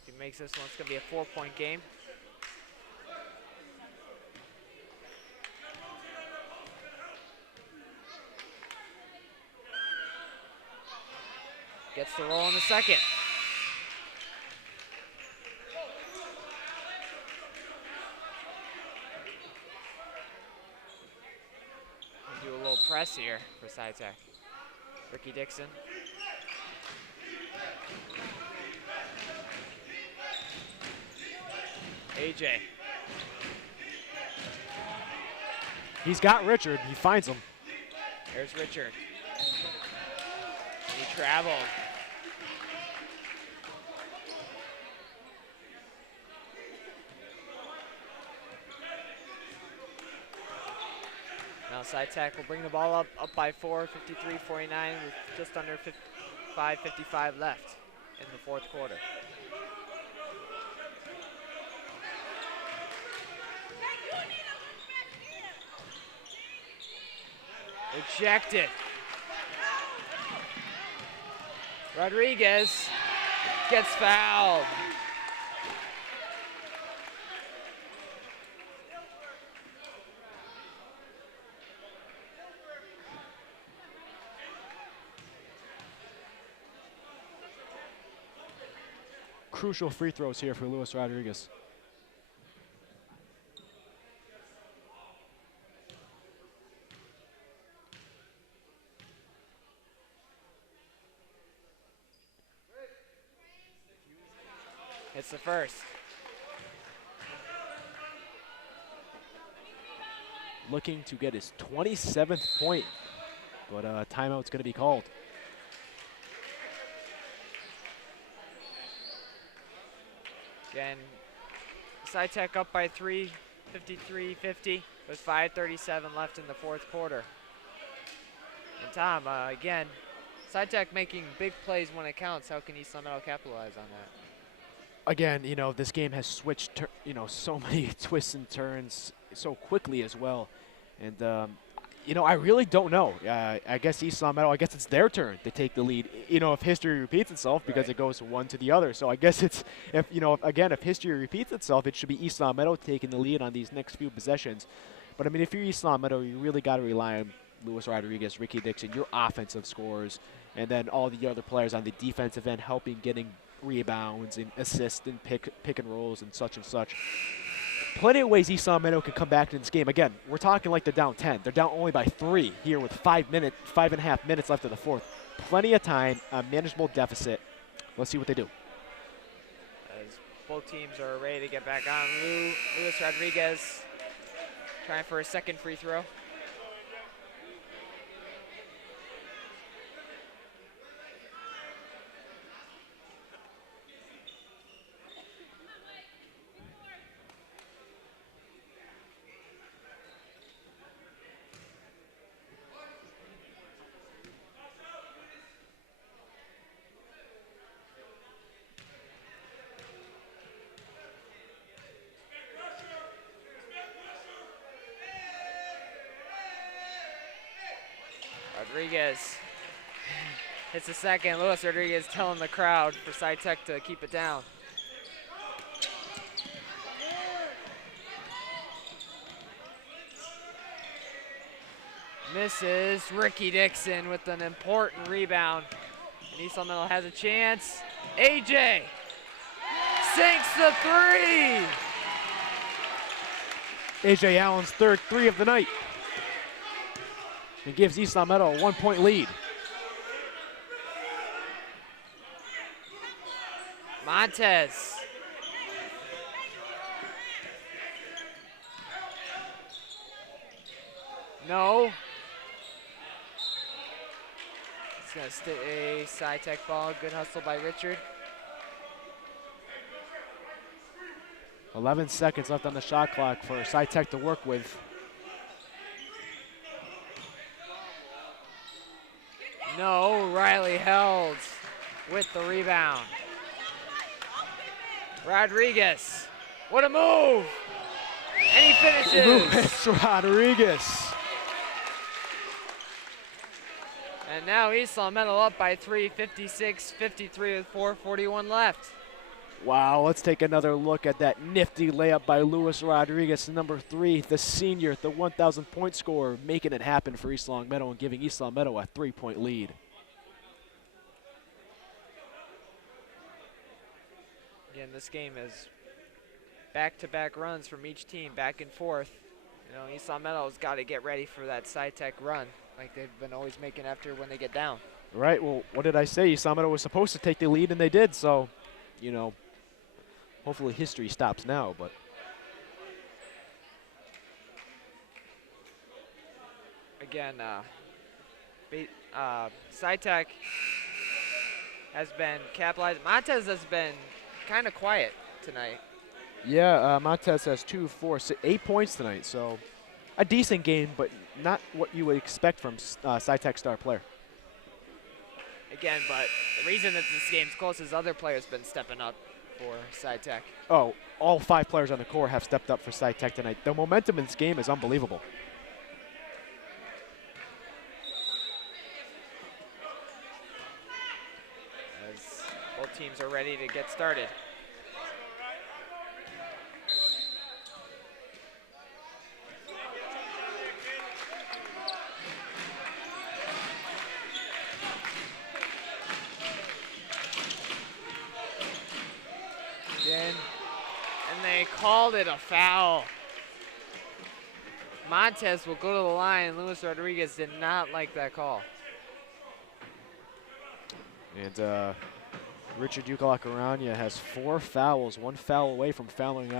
If he makes this one, it's going to be a 4-point game. Gets the roll in the second. We'll do a little press here for Sci-Tech. Ricky Dixon. AJ. He's got Richard. He finds him. There's Richard. He traveled. Now Sci-Tech will bring the ball up by 4, 53-49 with just under 5:55 left in the fourth quarter. Ejected. Rodriguez gets fouled. Crucial free throws here for Luis Rodriguez. It's the first. Looking to get his 27th point, but timeout's going to be called. Again, Sci-Tech up by 3, 53-50, with 5:37 left in the fourth quarter. And Tom, again, Sci-Tech making big plays when it counts. How can East Long Meadow capitalize on that? Again, you know, this game has switched, so many twists and turns so quickly as well. And, I really don't know. I guess East Long Meadow, I guess it's their turn to take the lead, if history repeats itself, because it goes from one to the other. So I guess it's, if history repeats itself, it should be East Long Meadow taking the lead on these next few possessions. But, I mean, if you're East Long Meadow, you really got to rely on Luis Rodriguez, Ricky Dixon, your offensive scorers, and then all the other players on the defensive end helping getting rebounds and assists and pick and rolls and such and such. Plenty of ways East Long Meadow can come back in this game. Again, we're talking like they're down 10. They're down only by 3 here with 5.5 minutes left of the fourth. Plenty of time, a manageable deficit. Let's see what they do. As both teams are ready to get back on. Luis Rodriguez trying for a second free throw. Rodriguez Hits the second. Luis Rodriguez telling the crowd for Sci-Tech to keep it down. Misses. Ricky Dixon with an important rebound. And East Meadow has a chance. AJ sinks the three. AJ Allen's third three of the night. It gives East Meadow a 1-point lead. Montez. No. It's going to stay a Sci-Tech ball. Good hustle by Richard. 11 seconds left on the shot clock for Sci-Tech to work with. No, Riley held with the rebound. Rodriguez, what a move! And he finishes. Luis Rodriguez. And now East Meadow up by 3, 56-53 with 4:41 left. Wow, let's take another look at that nifty layup by Luis Rodriguez, number 3, the senior, the 1,000-point scorer, making it happen for East Long Meadow and giving East Long Meadow a 3-point lead. Again, this game is back-to-back runs from each team, back and forth. You know, East Long Meadow's got to get ready for that Sci-Tech run, like they've been always making after when they get down. Right, well, what did I say? East Long Meadow was supposed to take the lead, and they did, so, you know, hopefully history stops now, but. Again, Sci-Tech has been capitalized. Montez has been kind of quiet tonight. Yeah, Montez has 8 points tonight, so a decent game, but not what you would expect from Sci-Tech star player. Again, but the reason that this game's close is other players been stepping up for Sci-Tech. Oh, all 5 players on the court have stepped up for Sci-Tech tonight. The momentum in this game is unbelievable. As both teams are ready to get started. Again, and they called it a foul. Montez will go to the line. Luis Rodriguez did not like that call. And Richard Ucalacarania has 4 fouls, 1 foul away from fouling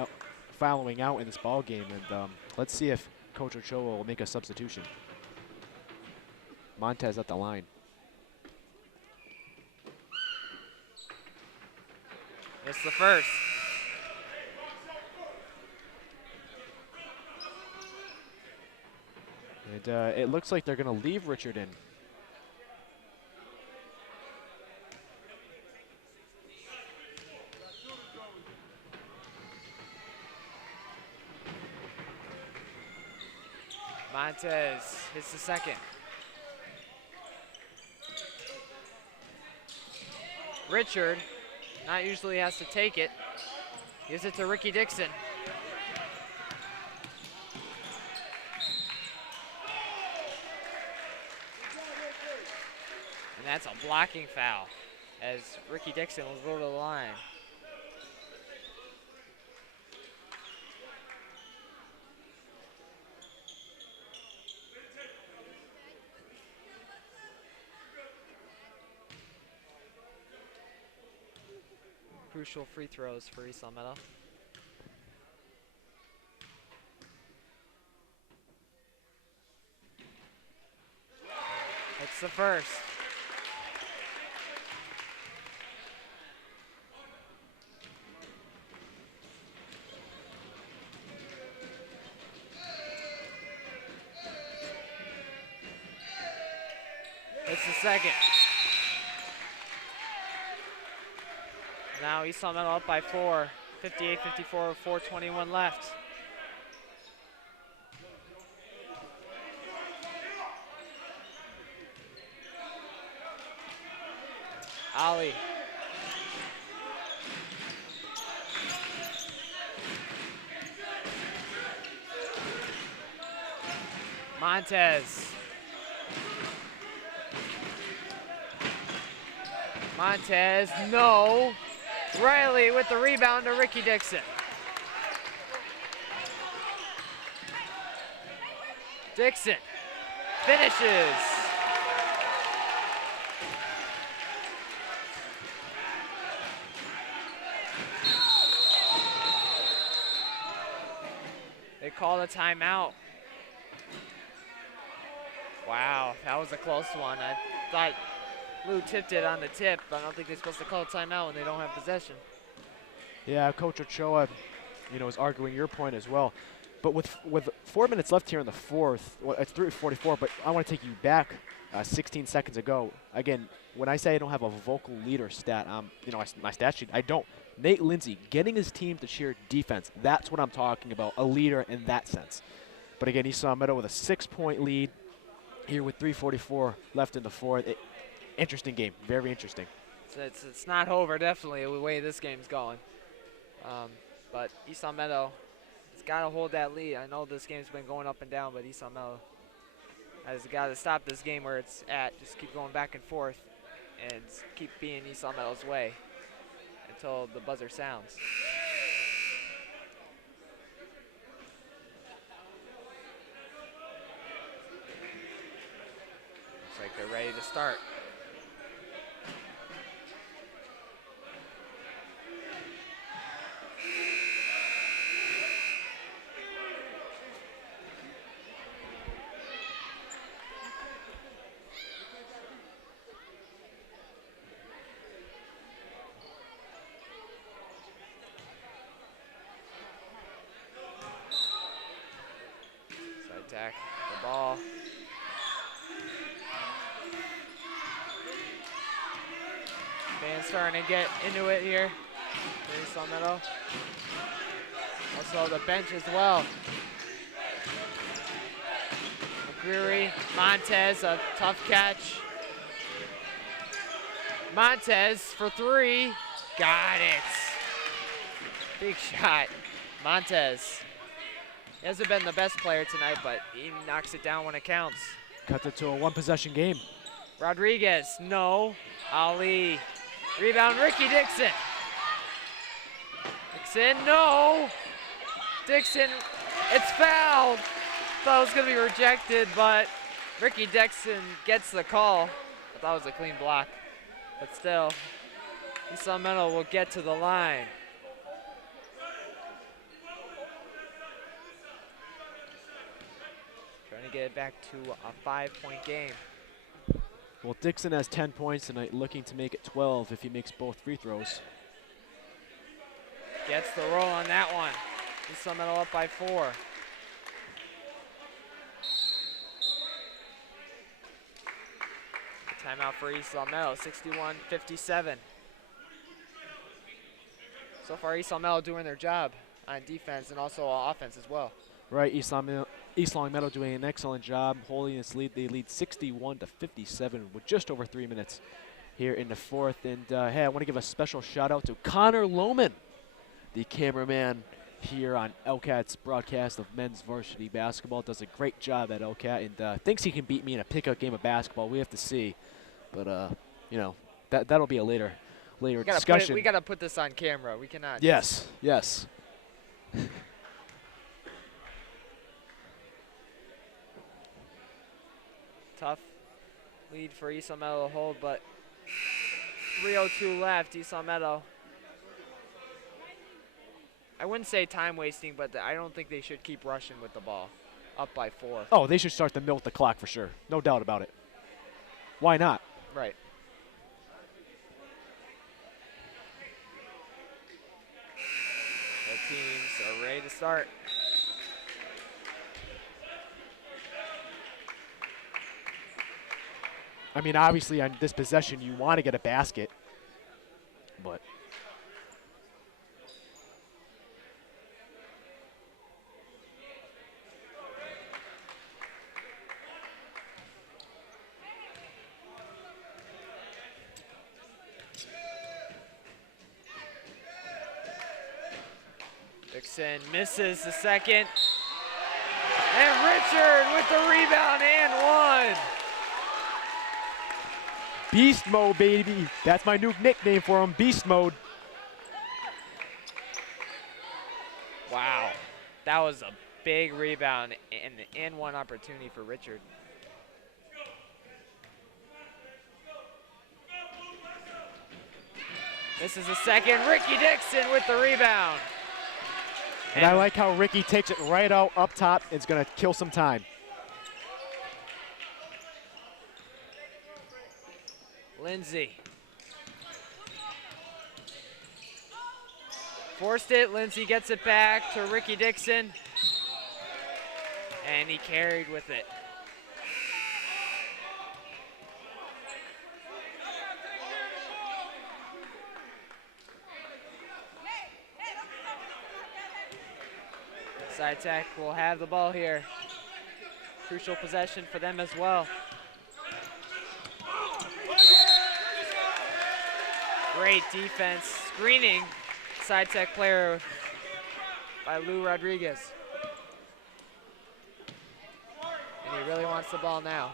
out in this ball game. And let's see if Coach Ochoa will make a substitution. Montez at the line. It's the first. And it looks like they're going to leave Richard in. Montez hits the second. Richard, not usually has to take it, gives it to Ricky Dixon. And that's a blocking foul as Ricky Dixon will go to the line. Crucial free throws for East Long Meadow. It's the first. It's the second. Now East Long Meadow up by 4, 58-54 with 4:21 left. Ali. Montez. Montez, no. Riley with the rebound to Ricky Dixon. Dixon finishes. They call a timeout. Wow, that was a close one. I thought Lou tipped it on the tip, but I don't think they're supposed to call a timeout when they don't have possession. Yeah, Coach Ochoa, is arguing your point as well. But with 4 minutes left here in the fourth, well, it's 3:44, but I want to take you back 16 seconds ago. Again, when I say I don't have a vocal leader stat, my stat sheet, I don't. Nate Lindsay getting his team to cheer defense. That's what I'm talking about, a leader in that sense. But again, East Long Meadow with a 6-point lead here with 3:44 left in the fourth. Interesting game, very interesting. It's not over, definitely, the way this game's going. But East Long Meadow has got to hold that lead. I know this game's been going up and down, but East Long Meadow has got to stop this game where it's at. Just keep going back and forth and keep being East Long Meadow's way until the buzzer sounds. Looks like they're ready to start. Sci-Tech, the ball. Fans starting to get into it here. East Long Meadow. Also the bench as well. McCreary, Montez, a tough catch. Montez for three. Got it. Big shot. Montez. He hasn't been the best player tonight, but he knocks it down when it counts. Cuts it to a one-possession game. Rodriguez, no. Ali. Rebound, Ricky Dixon. Dixon, no. Dixon, it's fouled. Thought it was going to be rejected, but Ricky Dixon gets the call. I thought it was a clean block, but still, East Long Meadow will get to the line. Trying to get it back to a 5-point game. Well, Dixon has 10 points tonight, looking to make it 12 if he makes both free throws. Gets the roll on that one. East Long Meadow up by 4. Timeout for East Long Meadow, 61-57. So far, East Long Meadow doing their job on defense and also on offense as well. Right, East Long Meadow doing an excellent job holding this lead. They lead 61-57 with just over 3 minutes here in the fourth. And hey, I want to give a special shout out to Connor Lohman, the cameraman here on LCAT's broadcast of men's varsity basketball. Does a great job at LCAT and thinks he can beat me in a pickup game of basketball. We have to see, but that'll be a later discussion. We gotta put this on camera. We cannot. Yes. Tough lead for East Long Meadow to hold, but 3:02 left. East Long Meadow. I wouldn't say time wasting, but I don't think they should keep rushing with the ball. Up by 4. Oh, they should start to milk the clock for sure. No doubt about it. Why not? Right. The teams are ready to start. I mean, obviously on this possession, you want to get a basket, but Dixon misses the second. And Richard with the rebound and one. Beast mode, baby. That's my new nickname for him, Beast mode. Wow, that was a big rebound and one opportunity for Richard. This is the second. Ricky Dixon with the rebound. And I like how Ricky takes it right out up top. It's going to kill some time. Lindsay. Forced it. Lindsay gets it back to Ricky Dixon. And he carried with it. Sci-Tech will have the ball here. Crucial possession for them as well. Great defense, screening Sci-Tech player by Lou Rodriguez. And he really wants the ball now.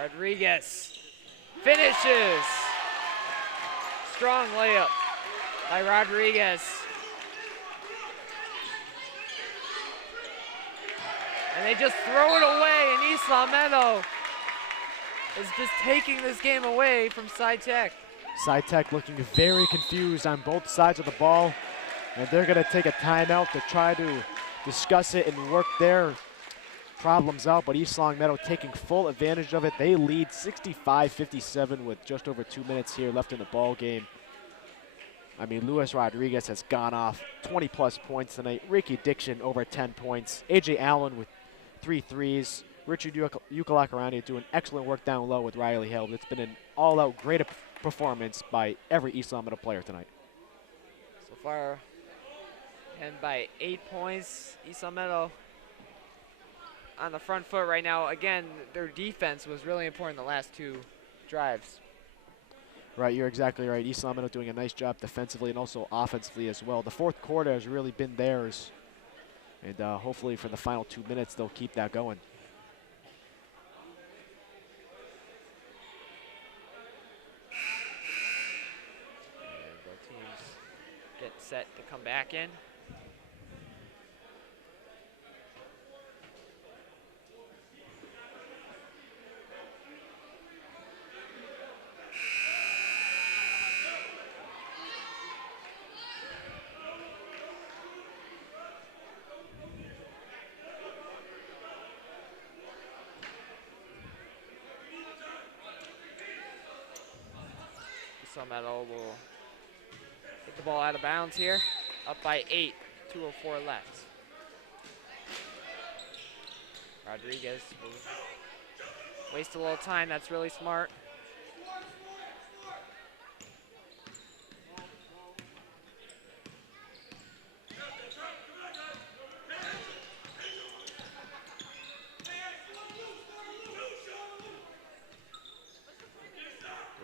Rodriguez finishes. Strong layup by Rodriguez. And they just throw it away, and East Long Meadow is just taking this game away from Sci-Tech. Sci-Tech looking very confused on both sides of the ball, and they're going to take a timeout to try to discuss it and work their problems out, but East Long Meadow taking full advantage of it. They lead 65-57 with just over 2 minutes here left in the ball game. I mean, Luis Rodriguez has gone off 20-plus points tonight. Ricky Dixon over 10 points. A.J. Allen with 3 threes. Richard Ukalakarani doing excellent work down low with Riley Hill. It's been an all-out great performance by every East Long Meadow player tonight. So far, and by 8 points, East Long Meadow on the front foot right now. Again, their defense was really important the last 2 drives. Right, you're exactly right. East Long Meadow doing a nice job defensively and also offensively as well. The fourth quarter has really been theirs. And hopefully for the final 2 minutes, they'll keep that going. And both teams get set to come back in. Meadow will get the ball out of bounds here. Up by 8, 2:04 left. Rodriguez will waste a little time. That's really smart.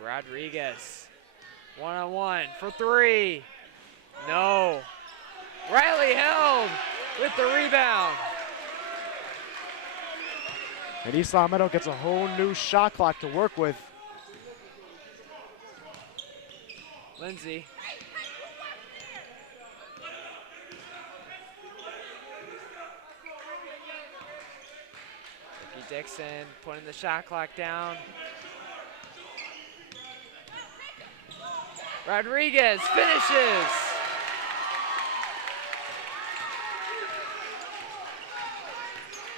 Rodriguez. 1-on-1 for 3. No. Riley held with the rebound. And East Long Meadow gets a whole new shot clock to work with. Lindsay. Ricky Dixon putting the shot clock down. Rodriguez finishes.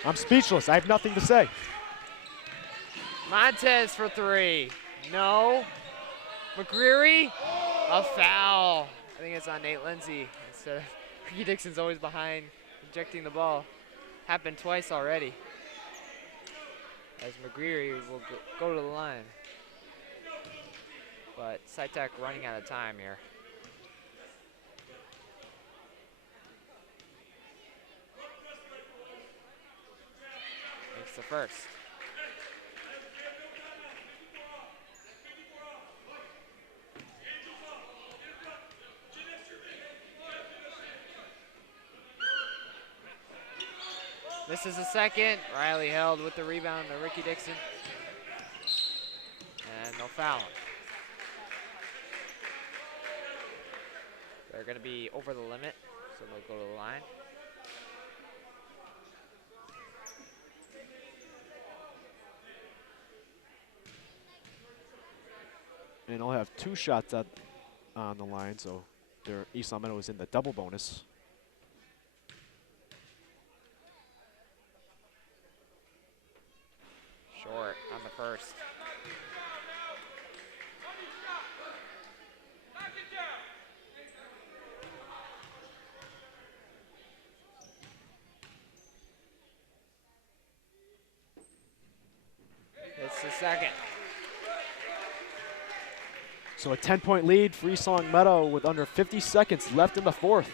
I'm speechless. I have nothing to say. Montez for 3. No. McCreary, a foul. I think it's on Nate Lindsay. Instead of Ricky Dixon's always behind, ejecting the ball. Happened twice already. As McCreary will go to the line. But Sci-Tech running out of time here. the first. This is the second. Riley held with the rebound to Ricky Dixon. And no foul. They're going to be over the limit, so they'll go to the line. And they'll have 2 shots on the line, so East Long Meadow is in the double bonus. Short on the first. It's the second. So a 10-point lead for East Long Meadow with under 50 seconds left in the fourth.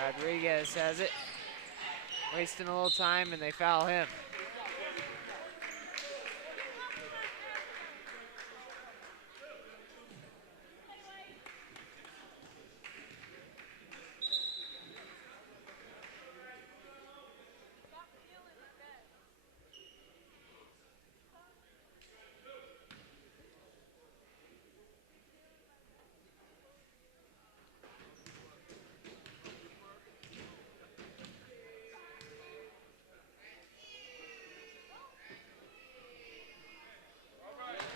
Rodriguez has it. Wasting a little time, and they foul him.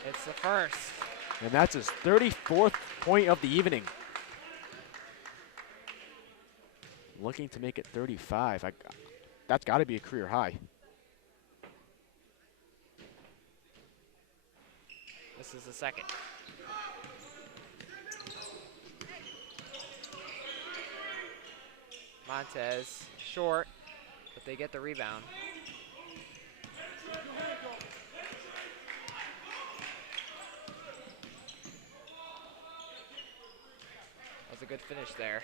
It's the first. And that's his 34th point of the evening. Looking to make it 35. That's got to be a career high. This is the second. Montez, short, but they get the rebound. That was a good finish there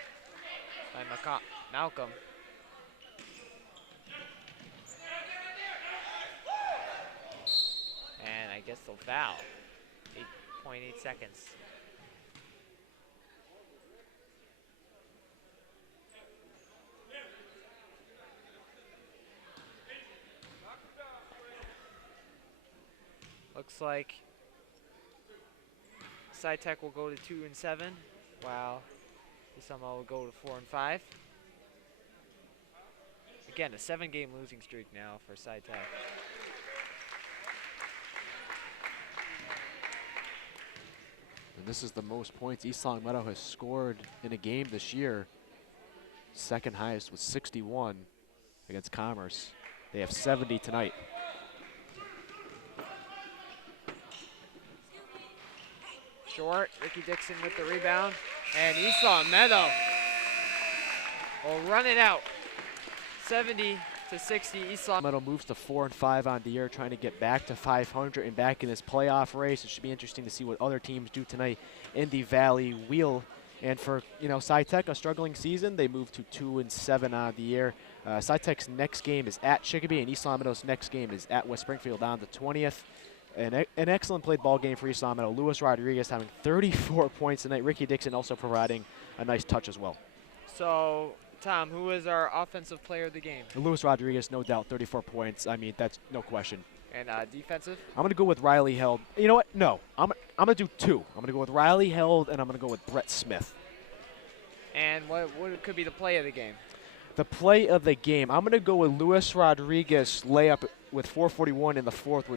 by Malcolm. And I guess they'll foul. 8.8 seconds. Looks like Sci-Tech will go to 2 and 7, while somehow will go to 4 and 5. Again, a 7-game losing streak now for Sci-Tech. And this is the most points East Long Meadow has scored in a game this year. Second highest was 61 against Commerce. They have 70 tonight. Short, Ricky Dixon with the rebound, and East Long Meadow will run it out. 70 to 60, East Long Meadow moves to 4 and 5 on the year, trying to get back to 500 and back in this playoff race. It should be interesting to see what other teams do tonight in the Valley Wheel. And for Sci-Tech, a struggling season, they move to 2 and 7 on the year. Sci-Tech's next game is at Chicopee, and East Long Meadow's next game is at West Springfield on the 20th. An excellent played ball game for East Long Meadow. Luis Rodriguez having 34 points tonight. Ricky Dixon also providing a nice touch as well. So, Tom, who is our offensive player of the game? Luis Rodriguez, no doubt, 34 points. I mean, that's no question. And defensive? I'm going to go with Riley Held. You know what? No, I'm going to do 2. I'm going to go with Riley Held, and I'm going to go with Brett Smith. And what could be the play of the game? The play of the game, I'm going to go with Luis Rodriguez layup with 4:41 in the fourth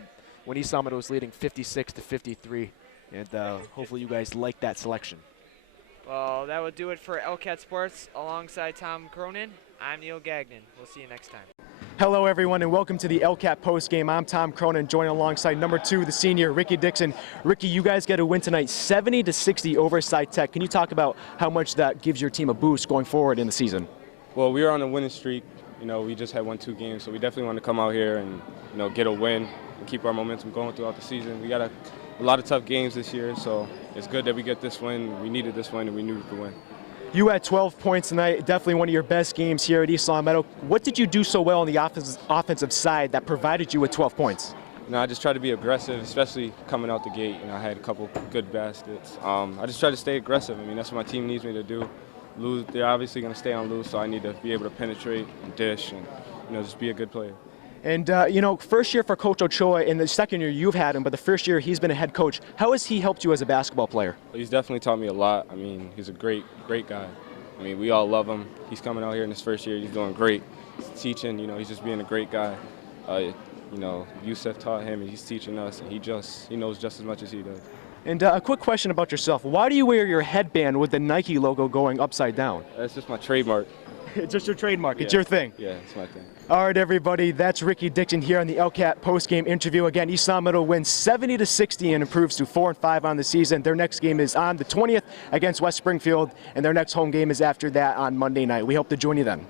when East Long Meadow was leading 56 to 53. And hopefully you guys like that selection. Well, that would do it for LCAT Sports. Alongside Tom Cronin, I'm Neil Gagnon. We'll see you next time. Hello, everyone, and welcome to the LCAT postgame. I'm Tom Cronin, joining alongside number 2, the senior, Ricky Dixon. Ricky, you guys get a win tonight, 70 to 60 over Sci-Tech. Can you talk about how much that gives your team a boost going forward in the season? Well, we were on a winning streak. We just had won 2 games, so we definitely want to come out here and get a win and keep our momentum going throughout the season. We got a lot of tough games this year, so it's good that we get this win. We needed this win, and we knew we could win. You had 12 points tonight, definitely one of your best games here at East Long Meadow. What did you do so well on the offensive side that provided you with 12 points? I just tried to be aggressive, especially coming out the gate. I had a couple good baskets. I just tried to stay aggressive. That's what my team needs me to do. Lose, they're obviously going to stay on loose, so I need to be able to penetrate and dish and just be a good player. And, first year for Coach Ochoa, in the second year you've had him, but the first year he's been a head coach. How has he helped you as a basketball player? He's definitely taught me a lot. He's a great guy. We all love him. He's coming out here in his first year. He's doing great. He's teaching, he's just being a great guy. Yusef taught him, and he's teaching us, and he knows just as much as he does. And a quick question about yourself. Why do you wear your headband with the Nike logo going upside down? That's just my trademark. It's just your trademark. Yeah. It's your thing. Yeah, it's my thing. All right, everybody. That's Ricky Dixon here on the LCAT postgame interview. Again, East Long Meadow wins 70-60 and improves to 4-5 on the season. Their next game is on the 20th against West Springfield, and their next home game is after that on Monday night. We hope to join you then.